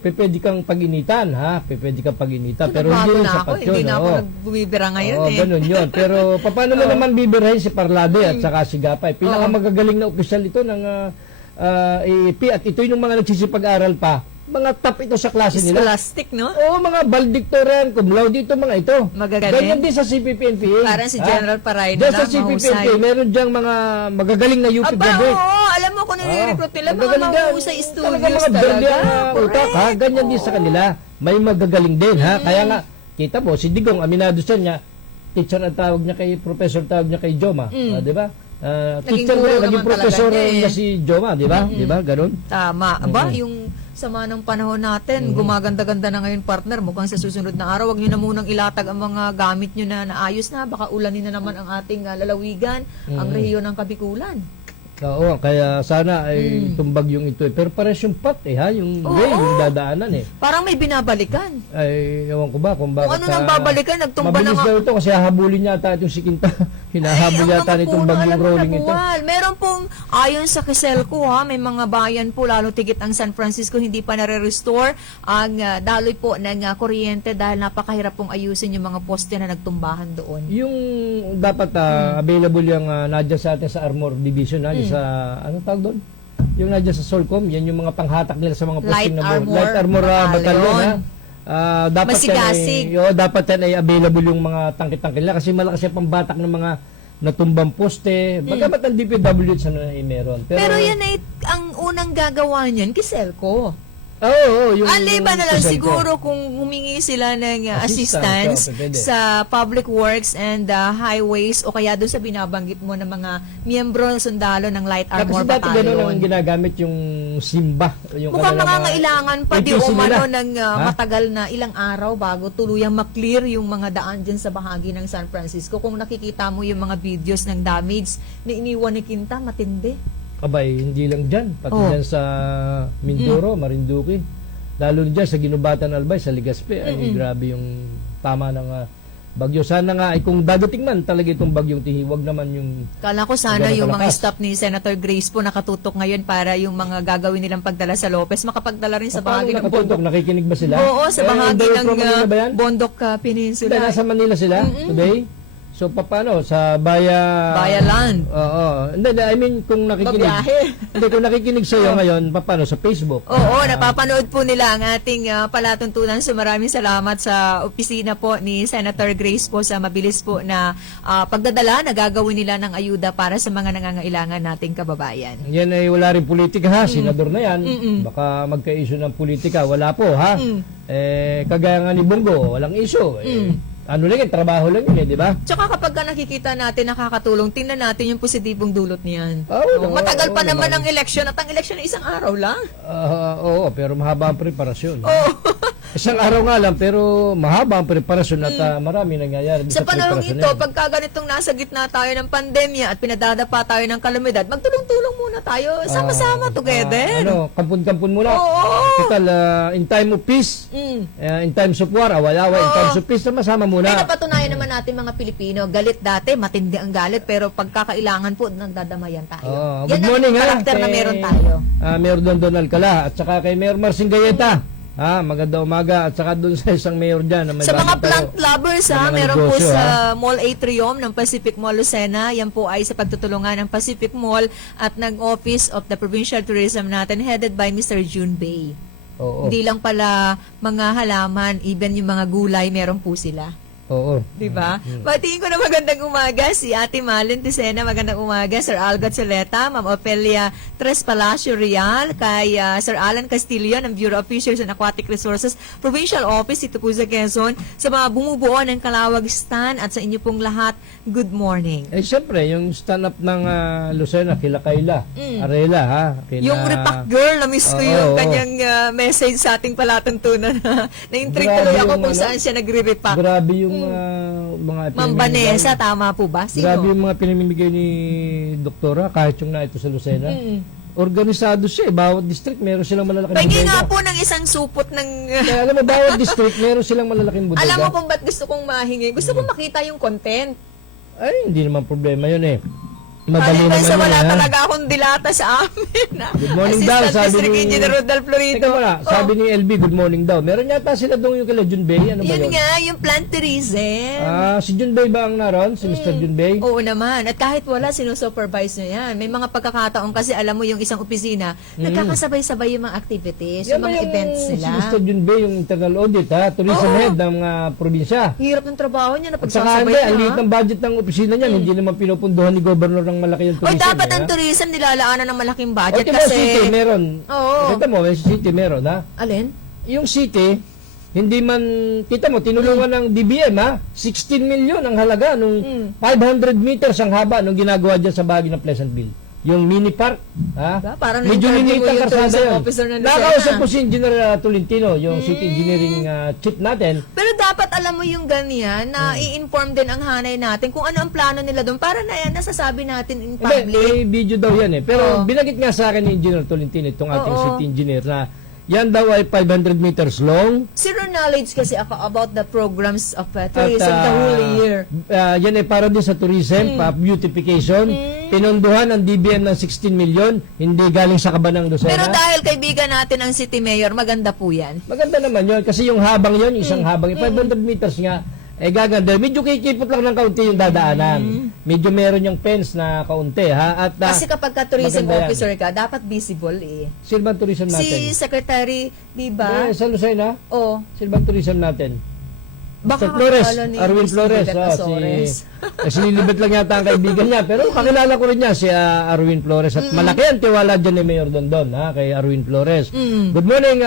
Pwede kang pag-initan, ha? Pwede kang pag-initan. Pero hindi rin sapat yun. Hindi na ako oo. nagbumibira ngayon Oo, eh. ganun yun. Pero paano mo naman bibirahin si Parlade at saka si Gapay? Pinakamagagaling na opisyal ito ng AAP at ito yung mga nagsisipag-aral pa. Mga top ito sa klase nila. Scholastic, no? Oo, mga valedictorian, cum laude ito, mga ito. Magagaling. Ganyan din sa CPP-NPA. Parang si General Paray na Diyan sa lang, CPP-NPA, mahusay. meron diyang mga magagaling na UP Aba, graduate. oo. Alam mo kung nire-recruit nila, mga Magagaling yan. mahusay studios Talaga mga talaga. brilliant na utak, ha? Ganyan din sa kanila. May magagaling din, ha? Kaya nga, kita mo, si Digong, aminado siya niya, teacher ang tawag niya kay, professor tawag niya kay Joma. Di ba? Naging Teacher guro na, naging naman professor talaga niya eh. niya si Joma, di ba? Di ba? Ganun. Tama. Aba, yung sama ng panahon natin, gumaganda-ganda na ngayon, partner. Mukhang sa susunod na araw, wag nyo na munang ilatag ang mga gamit nyo na naayos na. Baka ulanin na naman ang ating lalawigan, ang rehiyon ng Kabikulan. Oo, kaya sana ay itong bagyong ito. Pero pares yung path ha, yung way, yung dadaanan Parang may binabalikan. Ay, ewan ko ba kung bakit. Kung ano nang babalikan, nagtumba na mabilis nga. daw ito kasi hahabulin yata itong si Quinta. Hinahabol Ay, yata ang mga nitong puno, bagyong alam mo, rolling ito. nabuwal. Meron pong, ayon sa Kiselco may mga bayan po, lalo tigit ang San Francisco, hindi pa nare-restore ang daloy po ng kuryente dahil napakahirap pong ayusin yung mga poste na nagtumbahan doon. Yung dapat available yung nadya sa atin sa Armor Division, sa, ano tawag doon? Yung nadya sa Solcom, yan yung mga panghatak nila sa mga posting Light Armor Battalion. Dapat Masigasig. dapat yan ay available yung mga tangke-tangke nila kasi malakas yung pambatak ng mga natumbang poste. Bagamat ang DPWH meron. Pero yan ay ang unang gagawa niyan, Kiselco. Oo, yung Aliba na lang Kiselco. siguro kung humingi sila ng Assistance, assistance pwede. sa public works and highways o kaya doon sa binabanggit mo ng mga miyembro sundalo ng Light Armor Kasi dati gano'n ang Battalion. ginagamit yung Simba. Yung Mukhang kanilang mga nangangailangan pa di APC umano nila. ng matagal na ilang araw bago tuluyang maklear yung mga daan dyan sa bahagi ng San Francisco. Kung nakikita mo yung mga videos ng damage na iniwan ni Quinta, matindi. Abay, hindi lang dyan. Pati Oh. dyan sa Mindoro, Marinduque. Lalo dyan sa Ginubatan Albay, sa Legazpi. Ay, grabe yung tama ng bagyo. Sana nga, ay kung dadating man talaga itong bagyong Tihi, wag naman yung... Kala ko sana Gano'n yung mga kalakas. staff ni Senator Grace po nakatutok ngayon para yung mga gagawin nilang pagdala sa Lopez makapagdala rin sa bahagi ng nakatutok? Bondok. Nakikinig ba sila? Oo, sa bahagi they're ng from Manila ba yan? Bondok Hindi, Peninsula. nasa Manila sila today. So, paano? Sa Bayaland. Oo. Hindi, I mean, kung nakikinig... Babiyahe. Hindi, kung nakikinig sa'yo ngayon, paano? Sa Facebook. Oo, napapanood po nila ang ating palatuntunan. So maraming salamat sa opisina po ni Senator Grace po sa mabilis po na pagdadala na gagawin nila ng ayuda para sa mga nangangailangan nating kababayan. Yan ay wala rin politika ha, senador na yan. Baka magka-issue ng politika, wala po ha. Kagaya nga ni Bongo, walang issue. Ano lang yan, trabaho lang yun di ba? Tsaka kapag nakikita natin nakakatulong, tingnan natin yung positibong dulot niyan. Oo, Matagal pa oo naman naman. ang eleksyon at ang eleksyon ay isang araw lang. Oo, pero mahaba ang preparasyon. Oo. Isang araw nga lang, pero mahaba ang preparasyon at marami nangyayari. Sa panahong preparasyon ito, na yan. pagka ganitong nasa gitna tayo ng pandemya at pinadadapa tayo ng kalamidad, magtulong-tulong muna tayo, sama-sama together. Kampun-kampun muna. Oo. Total, in time of peace, in times of war, away-away, in times of peace, sama-sama muna. Ay, napatunayan naman natin mga Pilipino, galit dati, matindi ang galit, pero pagkakailangan po, nagdadamayan tayo. Good Yan morning ang ha. karakter na meron tayo. Mayor Don Alcala at saka kay Mayor Marcin Gayeta. Magandang umaga at saka doon sa isang mayor dyan. Na may Sa mga bago plant tayo. lovers, Sa mga meron po negosyo, sa Mall Atrium ng Pacific Mall Lucena. Yan po ay sa pagtutulungan ng Pacific Mall at ng Office of the Provincial Tourism natin headed by Mr. June Bay. Oo. Hindi lang pala mga halaman, even yung mga gulay, meron po sila. Oo. Di ba? Batiin ko na magandang umaga si Ate Malin Tisena, magandang umaga, Sir Algot Soleta, Ma'am Ofelia Tres Palacio Real, kay Sir Alan Castillo ng Bureau of Fisheries and Aquatic Resources Provincial Office, ito po sa Quezon, sa mga bumubuo ng Kalawag Stan at sa inyo pong lahat, good morning. Eh, siyempre, yung stand-up ng Lucena, kila Kayla, Arela, ha? Yung Repack Girl, na-miss ko yung Oo. kanyang message sa ating palatuntunan. Na-intrigue Grabe tuloy ako yung kung saan siya nagre-repack. Grabe yung mga Ma'am pinamimigay. Vanessa, tama po ba? Sino? Grabe yung mga pinamimigay ni Doktora, kahit yung na ito sa Lucena. Organisado siya, bawat district meron silang malalaking Pagin bodega. nga po ng isang supot ng... Kaya alam mo, bawat district meron silang malalaking bodega. Alam mo kung ba't gusto kong mahingi? Gusto kong makita yung content. Ay, hindi naman problema yun eh. Madali Kahit naman sa yun, wala ha? talaga akong dilata sa amin. Good morning daw, Assistant sabi District ni... Engineer Rodolfo Florito. Teka muna, sabi ni LB, good morning daw. Meron yata sila doon yung kala Jun Bay. Ano ba Yun yun? nga, yung plant tourism. Si Jun Bay ba ang naroon? Si Mr. Jun Bay? Oo naman. At kahit wala, sinusupervise nyo yan. May mga pagkakataon kasi alam mo yung isang opisina, nagkakasabay-sabay yung mga activities, yung Yan ba mga events Si nila. Mr. Jun Bay, yung internal audit, ha? Tourism head ng probinsya. Hirap ng trabaho niya na At saka pagsasabay hindi, ang niya. liit ng budget ng opisina niyan, hindi naman pinupunduhan ni Governor ng malaki yung O tourism. dapat ha? ang tourism nilalaanan ng malaking O, budget diba, kasi... city meron. Oo. Kita mo, may city meron, ha? Alin? Yung city, hindi man, kita mo, tinulungan ng DBM, ha? 16 million ang halaga nung 500 meters ang haba nung ginagawa dyan sa bahagi ng Pleasantville. Yung mini park, ha? Diba? Parang Medyo na-interview linita mo yung karsada tourism yun. officer ng Lucena. Nakausap ko si Engineer Tolentino, yung city engineering chief natin. Pero dapat alam mo yung ganyan na i-inform din ang hanay natin kung ano ang plano nila doon para na yan nasasabi natin in Hindi, public. may video daw yan eh. Pero Oo. binagit nga sa akin ni Engineer Tolentino, itong ating Oo. city engineer, na yan daw ay 500 meters long. Zero knowledge kasi ako about the programs of tourism the ah, whole year. Yan ay para din sa tourism, beautification. Pinondohan ng DBM ng 16 million, hindi galing sa Cabanang Lucena. Pero dahil kaibigan natin ang city mayor, maganda po yan. Maganda naman yun, kasi yung habang yun, isang habang, 500 meters nga, eh gaganda. Medyo kikipot lang ng kaunti yung dadaanan. Medyo meron yung fence na kaunti, ha? At, Kasi kapag ka tourism maganda yan. officer ka, dapat visible eh. Sino bang tourism natin? Si Secretary, di ba? Sa Lucena? Oh, Sino bang tourism natin? baka Mr. Flores, kakilala ni Arwin Mr. Flores. Gilbert Azores. Si Lilibet lang yata ang kaibigan niya. Pero kakilala ko rin niya, si Arwin Flores. At malaki ang tiwala dyan ni Mayor Dondon, ha, kay Arwin Flores. Good morning,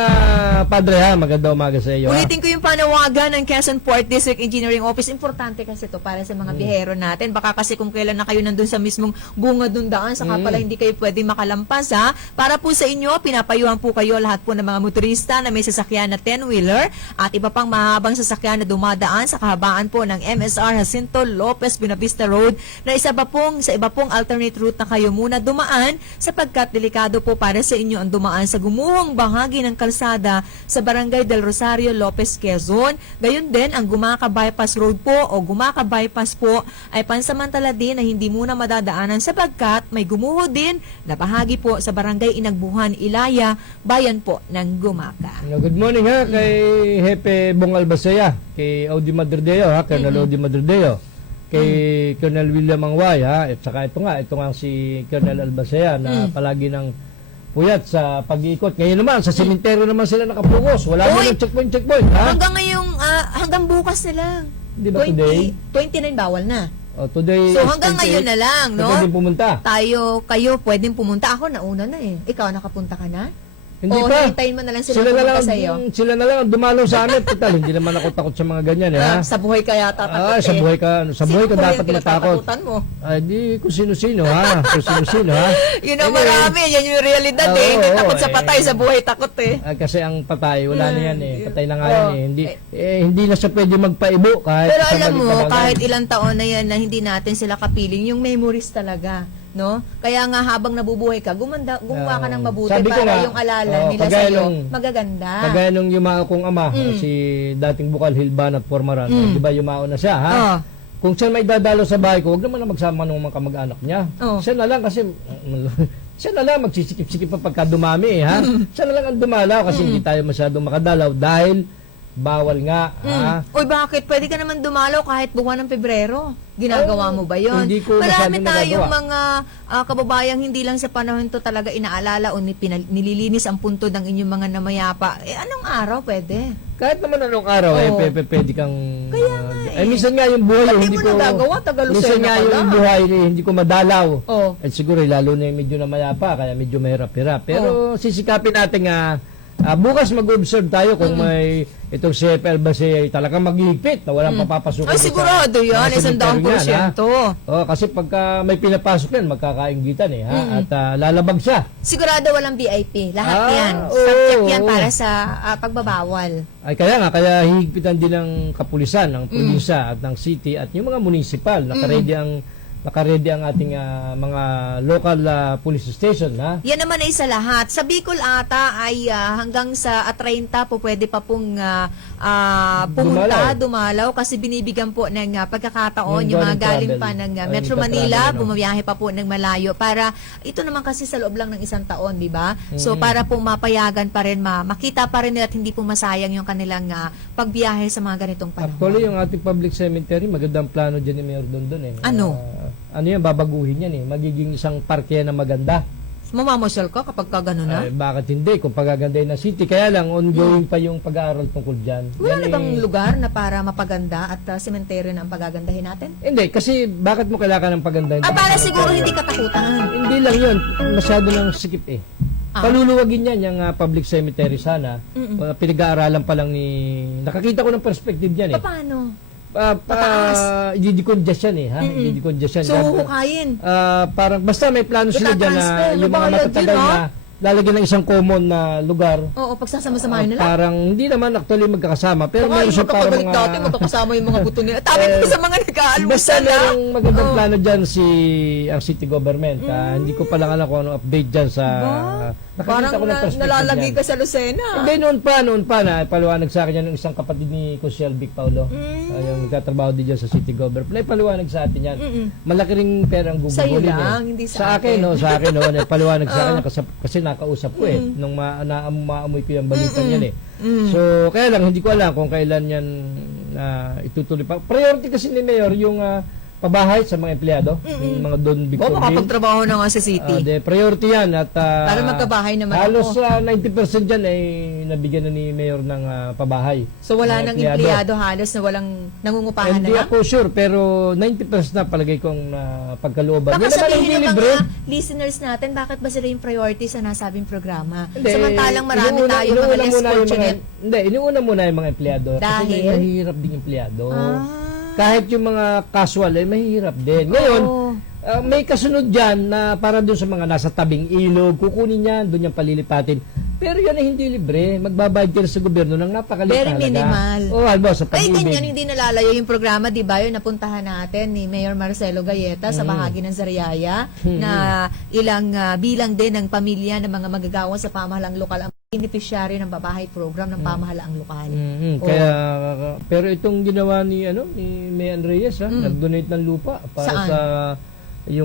Padre, ha. Maganda umaga sa iyo, ha. Ulitin ko yung panawagan ng Quezon Port District Engineering Office. Importante kasi to para sa mga biyahero natin. Baka kasi kung kailan na kayo nandun sa mismong bunga dun daan, saka pala hindi kayo pwede makalampas, ha. Para po sa inyo, pinapayuhan po kayo lahat po ng mga motorista na may sasakyan na 10-wheeler at iba pang mahabang sasakyan na dumadaan sa kahabaan po ng MSR Jacinto Lopez Buenavista Road na sa iba pong alternate route na kayo muna dumaan sapagkat delikado po para sa inyo ang dumaan sa gumuhong bahagi ng kalsada sa Barangay del Rosario, Lopez, Quezon. Gayon din, ang Gumaca Bypass Road po o Gumaca Bypass po ay pansamantala din na hindi muna madadaanan sapagkat may gumuho din na bahagi po sa Barangay Inagbuhan, Ilaya, bayan po ng Gumaca. Good morning, ha, kay Hepe Bong Albasaya, kay Audi Madrideo, ha, Colonel Audi Madrideo, kay Colonel William Angway, ha, at saka ito nga si Colonel Albasaya na palagi ng puyat sa pag-iikot. Ngayon naman, sa sementeryo naman sila nakapugos. Wala Uy! naman checkpoint, ha? Hanggang bukas na lang. Di ba today? 29 bawal na. Today So is hanggang 28. ngayon na lang, no? Pwede pumunta. Kayo pwedeng pumunta. Ako nauna na eh. Ikaw nakapunta ka na? Hindi o pa. hintayin mo na lang sila pumunta sa'yo? Sila na lang ang dumalaw sa amin. Total, hindi naman ako takot sa mga ganyan, eh, ha? Sa buhay ka yata takot eh. Sa buhay ka dapat matakot. Kinatatakutan mo? Ay, di kung sino-sino, ha? Kung sino-sino, ha? Yun ang Anyway, marami. Yan yung realidad eh. Hindi takot sa patay, sa buhay takot eh. kasi ang patay, wala na yan, eh. Patay na nga yan, eh. Hindi na siya pwede magpaibo kahit Pero sa alam mo, balik-balikan. kahit ilang taon na yan na hindi natin sila kapiling, yung memories talaga. No? Kaya nga habang nabubuhay ka, gumawa ka ng mabuti Sabi ko para nga, yung alala nila kagaya sa'yo, nung- magaganda. Kagaya nung yumao kong ama, si dating Bukal Hilban at Formaran, di ba yumao na siya, ha? Oh. Kung siya may dadalo sa bahay ko, huwag naman na magsama ng mga kamag-anak niya. Oh. Siya na lang kasi, siya na lang magsisikip-sikip pa pagka dumami, ha? Siya na lang ang dumalaw kasi hindi tayo masyadong makadalaw dahil bawal nga, ha? Uy, bakit? Pwede ka naman dumalaw kahit buwan ng Pebrero. Ginagawa mo ba yon? Hindi ko Marami masyadong tayong nagagawa. mga kababayang hindi lang sa panahon to talaga inaalala o nililinis ang puntod ng inyong mga namayapa. Anong araw pwede? Kahit naman anong araw, Oo. pwede kang... Kaya nga minsan nga yung buhay, Ba't hindi di mo ko... nagagawa? Taga-Lucena minsan nga ka yung lang. buhay, hindi ko madalaw. Oh. At siguro, lalo na yung medyo namayapa, kaya medyo mahirap-hirap. Pero sisikapin natin nga, bukas mag-observe tayo kung may itong CFL ba siya talagang maghihigpit na walang papapasukin. Ay, sigurado yan. 100%. Kasi pagka may pinapasok yan, magkakainggitan, eh, ha? At lalabag siya. Sigurado walang VIP. Lahat yan. Oo, Subject yan oo. para sa pagbabawal. Ay kaya hihigpitan din ng kapulisan, ng probinsya at ng city at yung mga municipal. Nakaredy ang ating mga local police station, ha? Yan naman ay sa lahat. Sa Bicol ata ay hanggang sa 30 po pwede pa pong pumunta, dumalaw kasi binibigyan po ng pagkakataon yung mga galing pa ng Metro Manila, bumabiyahe pa po ng malayo para ito naman kasi sa loob lang ng isang taon, di ba? So para po mapayagan pa rin, makita pa rin nila at hindi po masayang yung kanilang pagbiyahe sa mga ganitong panahon. Actually, yung ating public cemetery, magandang plano dyan ni Mayor Dondon, eh. Ano? Ano yan, babaguhin yan, eh. Magiging isang parke na maganda. Mamamasyal ka kapag ka gano'n na? Bakit hindi? Kung pagagandahin ng city, kaya lang ongoing pa yung pag-aaral tungkol dyan. Wala Yan, na bang lugar na para mapaganda at sementeryo na ang pagagandahin natin? Hindi, kasi bakit mo kailangan ng pagandahin? Para siguro hindi katakutan. Hindi lang yun. Masyado lang sikip, eh. Paluluwagin yan, yung public cemetery sana. Pinag-aaralan pa lang nakakita ko ng perspective yan eh. Paano? Ididikondya yan eh, ha? Ididikondya yan. So, huhukayin. Parang, basta may plano sila dyan Itatransfer, na yung mga bayad matatagal yun, na lalagyan ng isang common na lugar. Oo, pagsasama-samahin nila. Parang hindi naman actually magkakasama, pero Baka meron siya parang magkakabalik dati, mga... magkakasama yung mga buto nila. Tabi ko sa mga Basta nag-aalmusal na. merong magandang plano dyan ang city government. Hindi ko pa lang alam kung anong update dyan sa... Parang Nakakita ko ng perspective nalalagay yan. ka sa Lucena. Hindi, noon pa na paliwanag sa akin yan ng isang kapatid ni Consiel Vic Paulo. Yung nagtatrabaho din dyan sa city government. Paliwanag sa atin yan. Malaki ring perang Sa'yo gugugulin lang, hindi Sa sa akin, akin. sa akin, paliwanag sa akin kasi nakausap ko nung maamoy ko yung balitan yan So, kaya lang, hindi ko alam kung kailan yan itutuloy pa. Priority kasi ni Mayor yung pabahay sa mga empleyado, yung mga Don Victor Bill. Makapagtrabaho na nga sa city. Priority yan at Para magkabahay naman halos ako. 90% dyan ay nabigyan na ni Mayor ng pabahay. So wala Mga nang empleyado halos na walang nangungupahan Hindi na lang? ako sure, pero 90% na palagay kong pagkalooban. Baka Yan naman ang sabihin ng libre. mga listeners natin, bakit ba sila yung priority sa nasabing programa? Hindi, Samantalang marami inuuna- tayo mga inuuna less muna yung fortunate. Hindi, inuuna muna yung mga empleyado. Kasi Dahil? may mahirap ding empleyado. Kahit yung mga casual ay mahirap din. Ngayon, may kasunod dyan na para doon sa mga nasa tabing ilog, kukunin yan, doon yung palilipatin. Pero yan ay hindi libre. Magbabayad ka sa gobyerno ng napakaliit Very na halaga. minimal. Halimbawa sa Ay, pag-ibig. ganyan, hindi nalalayo yung programa, di ba? Yung napuntahan natin ni Mayor Marcelo Galleta sa bahagi ng Zariaya na ilang bilang din ng pamilya ng mga magagawa sa pamahalaang lokal ang beneficiary ng babahay program ng pamahalaang lokal. Kaya, pero itong ginawa ni Mayan Reyes, nag-donate ng lupa para Saan?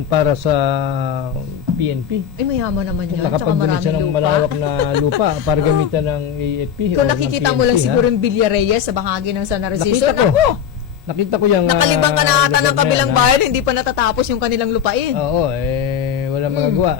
para sa PNP. Ay, mayaman naman yun. Tsaka Nakapag-donate siya maraming ng lupa. malawak na lupa para gamitan ng AFP. Kung o ng nakikita mo PNP, lang ha? siguro yung Villa Reyes sa bahagi ng San Narciso. Nakita ko. Naku, Nakita ko yung... nakalibang ka na ata lugar ng kabilang na yan, ha? bayan, hindi pa natatapos yung kanilang lupain. Oo, wala magagawa.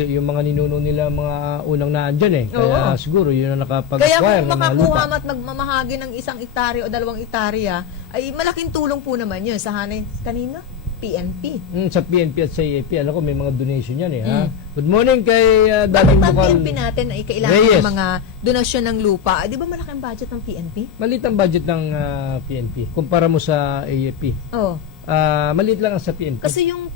Yung mga ninuno nila, mga unang naandyan Kaya siguro yun ang Kaya nakapag-acquire kung ng mga makakuha lupa. at magmamahagi ng 1 hektarya o 2 hektarya, ay malaking tulong po naman yun sa hanay kanina, PNP. Sa PNP at sa AFP, alam ko may mga donation yan ha. Good morning kay Bakit Dating ang Bukal. PNP natin ay kailangan Reyes. ng mga donasyon ng lupa? Di ba malaking budget ng PNP? Maliit ang budget ng PNP kumpara mo sa AFP. Oh. Maliit lang ang sa PNP. Kasi yung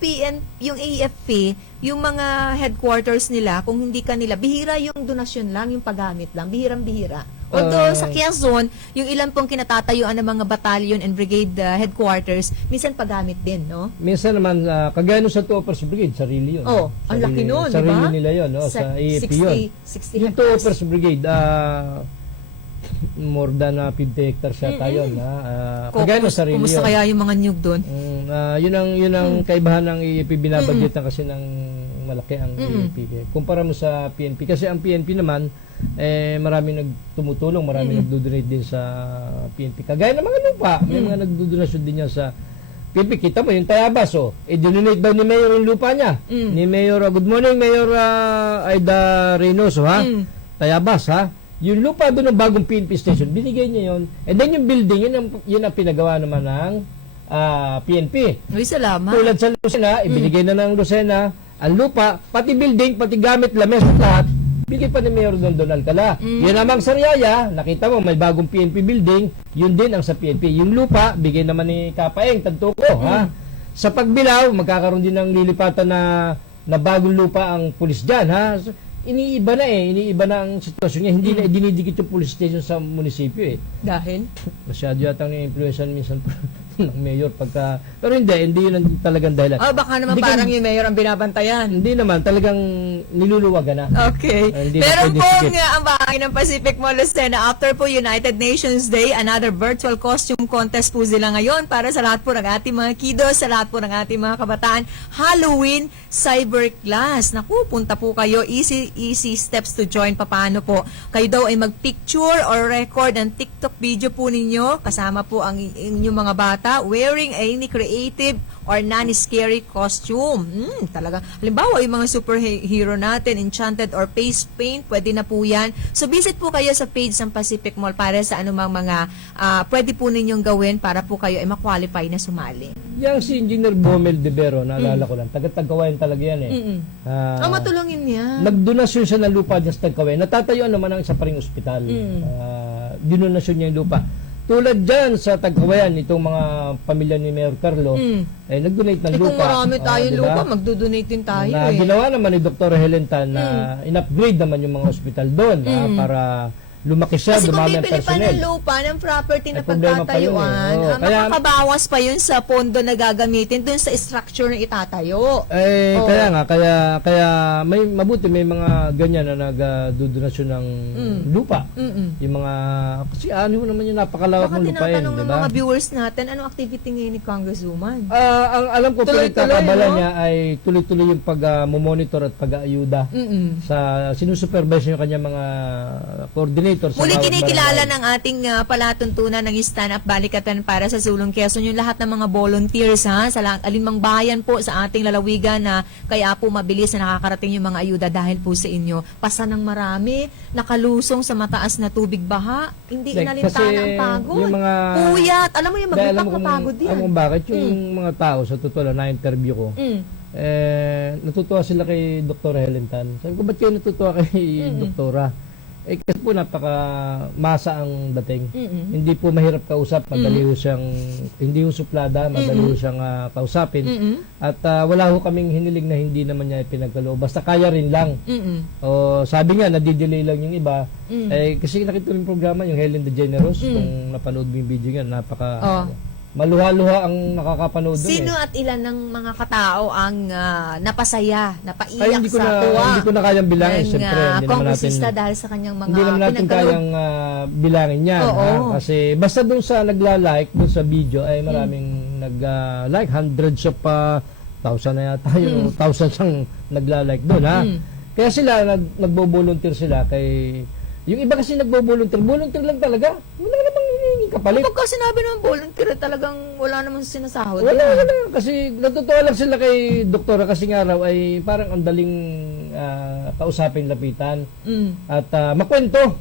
yung AFP, yung mga headquarters nila, kung hindi kanila, bihira yung donasyon lang, yung paggamit lang, bihirang-bihira. Although sa Quezon, yung ilan pong kinatatayuan ng mga battalion and brigade headquarters, minsan paggamit din, no? Minsan naman, kagaya nung sa 2 First Brigade, sarili yun. Oh, ang laki nun, di ba? Sarili nila yun, no? Sa AFP yun. 60 Yung 2 First Brigade, more than 50 hectares yata yun. Kagaya nung sarili Kumusta yun. kaya yung mga nyug doon? Yun ang kaibahan ng AFP, binabagyetan kasi ng malaki ang AFP. Kumpara mo sa PNP, kasi ang PNP naman, marami nagtumutulong, marami nagdodonate din sa PNP. Kagaya ng mga lupa, may mga nagdodonasyon din yan sa PNP. Kita mo, yung Tayabas, dinonate daw ni Mayor yung lupa niya. Ni Mayor, good morning, Mayor Aida Reynoso, ha? Tayabas, ha? Yung lupa doon ng bagong PNP station, binigay niya yun. And then yung building, yun ang pinagawa naman ng PNP. Uy, salamat. Tulad sa Lucena, ibinigay na ng Lucena ang lupa, pati building, pati gamit, lames at lahat, bigay pa ni Mayor Dondon Alcala. Yun namang Sariaya, nakita mo, may bagong PNP building, yun din ang sa PNP. Yung lupa, bigay naman ni Kapaeng, Tantuko, ha? Sa Pagbilao, magkakaroon din ng lilipatan na bagong lupa ang pulis dyan, ha? So, iniiba na ang sitwasyon niya. Hindi na dinidikit yung police station sa munisipyo Dahil? Masyado yata ni-influencean minsan ng mayor pagka... Pero hindi yun ang talagang dahilan. Baka naman Hindi parang yung mayor ang binabantayan. Hindi naman, talagang niluluwagan na. Okay. Hindi na Meron pwede pong sikip. ang bahagi ng Pacific Mall Lucena after po United Nations Day, another virtual costume contest po sila ngayon para sa lahat po ng ating mga kiddos, sa lahat po ng ating mga kabataan. Halloween Cyber Class. Naku, punta po kayo. Easy steps to join. Paano po? Kayo daw ay mag-picture or record ang TikTok video po ninyo. Kasama po ang inyong mga bata bata wearing any creative or non-scary costume. Talaga. Halimbawa, yung mga superhero natin, enchanted or face paint, pwede na po yan. So, visit po kayo sa page ng Pacific Mall para sa anumang mga pwede po ninyong gawin para po kayo ay ma-qualify na sumali. Yang si Engineer Bomel de Vero, naalala ko lang, taga-Tagkawayan talaga yan eh. Matulungin niya. Nagdonasyon siya ng lupa dyan sa Tagkawayan. Natatayuan naman ang isa pa ring ospital. Dinonasyon niya yung lupa. Tulad dyan sa Tagkawayan, itong mga pamilya ni Mayor Carlo, ay nag-donate ng lupa. Kung marami tayong diba? lupa, magdodonate din tayo Na ginawa naman ni Dr. Helen Tan na in-upgrade naman yung mga ospital doon para lumaki siya, Kasi kung dumami ang bibili pa personnel. ng lupa, ng property na May problema pa yun pagtatayuan, eh. Oo, kaya- makakabawas pa yun sa pondo na gagamitin dun sa structure na itatayo. Oo. Kaya nga, kaya may mabuti may mga ganyan na nagdodonasyon ng lupa. Yung mga, kasi ano naman yung napakalawak Baka ng lupain, tinatanong di ng ba? mga viewers natin, anong activity ngayon ni Congresswoman? Ang alam ko, Tuloy-tuloy, pinagkakabala no? niya ay tuloy-tuloy yung pag-monitor at pag-aayuda sa sinusupervise yung kanyang mga coordinator sa Muli bawat kinikilala barangay. ng ating palatuntunan ng stand-up balikatan para sa Sulong Quezon yung lahat ng mga volunteers sa alinmang bayan po sa ating lalawigan na kaya po mabilis na nakakarating yung mga ayuda dahil po sa inyo. Pasa ng marami, nakalusong sa mataas na tubig baha, hindi Like, inalintana kasi ang pagod. yung mga- Puyat, alam mo yung Dahil alam maglutang mo na pagod yan. alam mo bakit yung mga tao sa totoo lang na-interview ko, natutuwa sila kay Dr. Helen Tan. Sabi ko, ba't kayo natutuwa kay Doktora? Kasi po napaka-masa ang dating. Hindi po mahirap kausap, madali ho siyang, hindi ho suplada, madali ho siyang kausapin. At wala ho kaming hiniling na hindi naman niya ipinagkaloob. Basta kaya rin lang. O, sabi nga, nadidelay lang yung iba. Kasi nakita ko yung programa, yung Helen DeGeneres, kung napanood mo yung video nga, napaka... Maluha-luha ang nakakapanood doon. Sino at ilan ng mga katao ang napasaya, napaiyak Ay, hindi ko sa na, tuwa hindi ko na kayang bilangin. ng Siyempre, hindi naman kongresista natin, dahil sa kanyang mga hindi naman natin pinagkaloob? kayang bilangin yan. Oo. Ha? Kasi basta doon sa nagla-like, doon sa video, ay maraming nag-like. Hundreds of thousand na yata yun. Thousands ang nagla-like doon. Ha? Kaya sila, nagbo-volunteer sila kay... Yung iba kasi volunteer lang talaga. Wala namang hinihingi kapalit. Kapag sinabi naman volunteer, talagang wala namang sinasahod. Wala. Kasi natutuwa lang sila kay doktora kasi nga raw ay parang ang daling kausapin, lapitan. At makwento.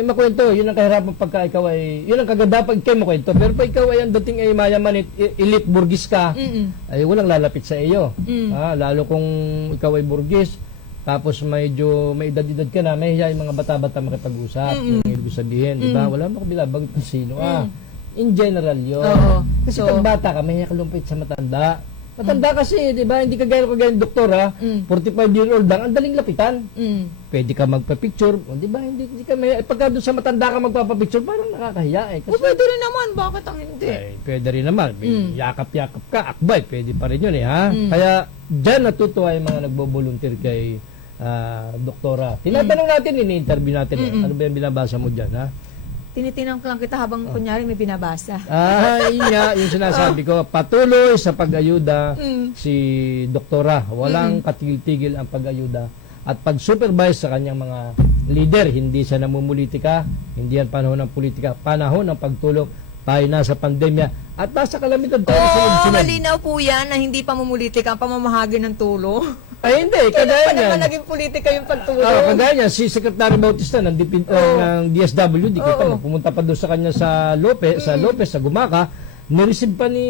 Makwento. Yun ang kahirapan pagka ikaw ay, yun ang kaganda pag ikaw makwento. Pero pag ikaw ay ang dating ay mayaman, elite burgis ka, ay walang lalapit sa iyo. Lalo kung ikaw ay burgis, tapos medyo may edad-edad ka na, may hiya yung mga bata-bata makipag-usap. Yung ibig sabihin, di ba? Wala mo kabilabag kung sino. In general yun. Oo. Kasi So, pag bata ka, may hiya kalumpit sa matanda. Matanda kasi, di ba? Hindi ka gaya ng doktor, ha? 45-year-old lang, ang daling lapitan. Pwede ka magpa-picture. O, di ba? Hindi ka may... Pagka doon sa matanda ka magpapa-picture, parang nakakahiya eh. Kasi, pwede rin naman, bakit ang hindi? ay, pwede rin naman. Yakap-yakap ka, akbay, pwede pa rin yun eh, ha? Kaya, dyan natutuwa yung mga nagbo-volunteer kay doktora. Tinatanong natin, ini-interview natin. Ano ba yung binabasa mo dyan, ha? Tinitinang ko lang kita habang kunyari may binabasa. Yun nga, yung sinasabi ko, patuloy sa pag-ayuda si doktora. Walang katigil-tigil ang pag-ayuda. At pag-supervise sa kanyang mga leader, hindi siya namumulitika, hindi yan panahon ng politika, panahon ng pagtulong. Tayo nasa pandemya at nasa kalamidad tayo sa sunod-sunod. Malinaw po yan na hindi pamumulitika ang pamamahagi ng tulong. Ay, hindi. Kaya Kagaya pa naman niyan. naging politika yung pagtulong. Kagaya niyan, si Secretary Bautista ng, ng DSWD, kita mo, pumunta pa doon sa kanya sa Lopez, sa Gumaca, nireceive pa ni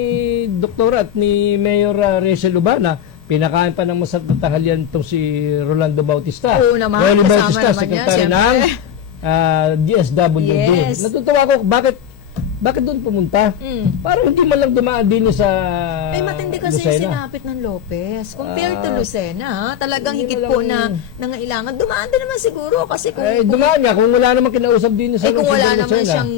Doktora at ni Mayor Rachel Ubana, pinakain pa ng masarap na tanghalian itong si Rolando Bautista. Oo naman, Rolando kasama Bautista, naman Secretary yan, ng siyempre. DSWD. Yes. Natutuwa ako, bakit doon pumunta? Parang hindi man lang dumaan din sa Ay, matindi kasi yung Lucena. sinapit ng Lopez. Compared to Lucena, talagang Hindi higit mo po lang- na nangailangan. Dumaan din naman siguro kasi kung, Ay, dumaan nga, kung wala namang kinausap din sa kung wala Lucena. naman siyang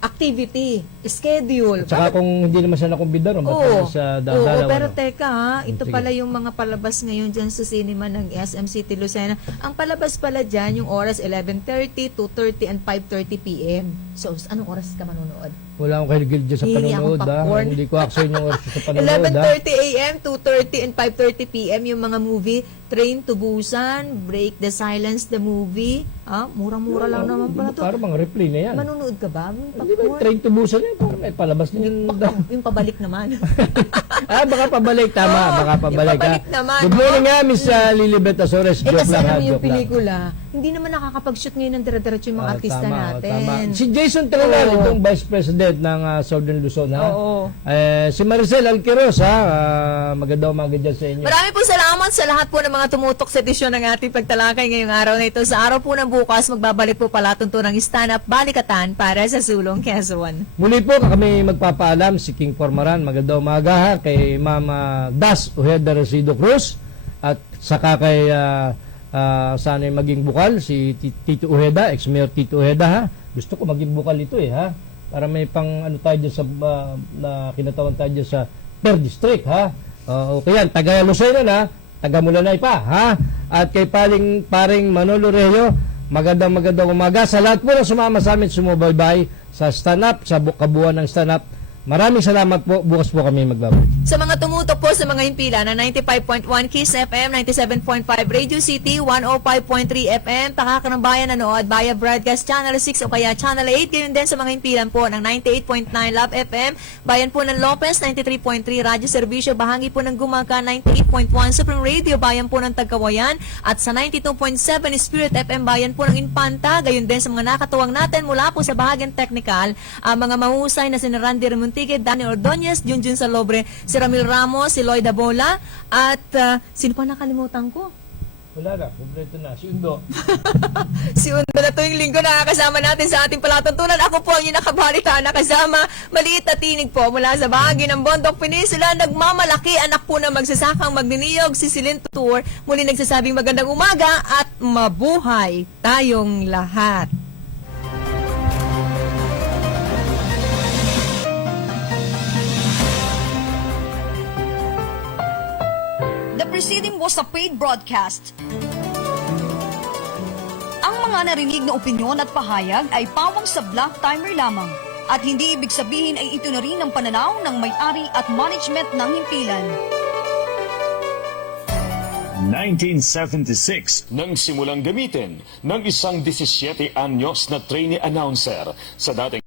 activity, schedule. Tsaka kung hindi naman siya nakumbida ron, ba't sa dadalaw? pero teka ito Sige. pala yung mga palabas ngayon dyan sa cinema ng SM City Lucena. Ang palabas pala dyan, yung oras 11:30, 2:30, and 5:30 p.m. So, anong oras ka manonood? Wala akong kahiligil dyan sa Hihingi panonood, akong ha? popcorn. Hindi ko action yung oras sa panonood, ha? 11:30 a.m., 2:30, and 5:30 p.m. yung mga movie Train to Busan, Break the Silence the movie. Murang-mura lang naman pala to. Parang mga replay na yan. Manonood ka ba? Di ba, train to Busan yan, parang may palabas na yun. Yung pabalik naman. Baka pabalik, tama. Oo, Baka pabalik, yung pabalik naman, Good morning nga, Miss Lilibet Azores. Joke Kasi lang, alam mo yung joke lang. pelikula, hindi naman nakakapag-shoot ngayon ng dire-diretso yung mga artista Tama, natin. tama. Si Jason Trinidad, Oo. itong Vice President ng Southern Luzon, ha? Oo. Si Maricel Alquiros, ha? Magandang umaga dyan sa inyo. Marami po salamat sa lahat po ng mga tumutok sa edisyon ng ating pagtalakay ngayong araw na ito. Sa araw po ng bukas, magbabalik po palatuntunang stand-up balikatan para sa Sulong, Quezon. Muli po kami magpapaalam si King Formaran. Magandang umaga ha, kay Mama Das Ojeda Resido Cruz at saka kay sana'y maging bukal si Tito Ojeda, ex-mayor Tito Ojeda ha. Gusto ko maging bukal ito ha. Para may pang ano tayo dyan sa na kinatawan tayo dyan sa per district ha. Okay yan, taga Lucena na, taga Mulanay pa ha. At kay paring Manolo Reo, magandang umaga sa lahat po na sumama sa amin, sumubaybay sa stand-up, sa kabuuan ng stand-up. Maraming salamat po. Bukas po kami magbabalik. Sa mga tumutok po sa mga himpilan na 95.1 Kiss FM, 97.5 Radio City, 105.3 FM, Pakakanang nanood via Broadcast Channel 6 o kaya Channel 8. Ganyan din sa mga himpilan po ng 98.9 Love FM, bayan po ng Lopez, 93.3 Radyo Servisyo, bahagi po ng Gumaca, 98.1 Supreme Radio, bayan po ng Tagkawayan, at sa 92.7 Spirit FM, bayan po ng Infanta. Gayon din sa mga nakatuwang natin mula po sa bahagyang technical, mga mahusay na si Randy Remontique, Danny Ordonez, Junjun Salobre, si Ramil Ramos, si Lloyd Abola, at sino pa nakalimutan ko? Wala na, kompleto na. Si Undo. Si Undo na tuwing linggo nakakasama natin sa ating palatuntunan. Ako po ang inakabalita nakasama maliit na tinig po mula sa bahagi ng Bondok Peninsula. Nagmamalaki anak po na magsasakang magniniyog si Celine Tour. Muli nagsasabing magandang umaga at mabuhay tayong lahat. The preceding was a paid broadcast. Ang mga narinig na opinyon at pahayag ay pawang sa black timer lamang at hindi ibig sabihin ay ito na rin ang pananaw ng may-ari at management ng himpilan. 1976 nang simulang gamitin ng isang 17 anyos na trainee announcer sa dating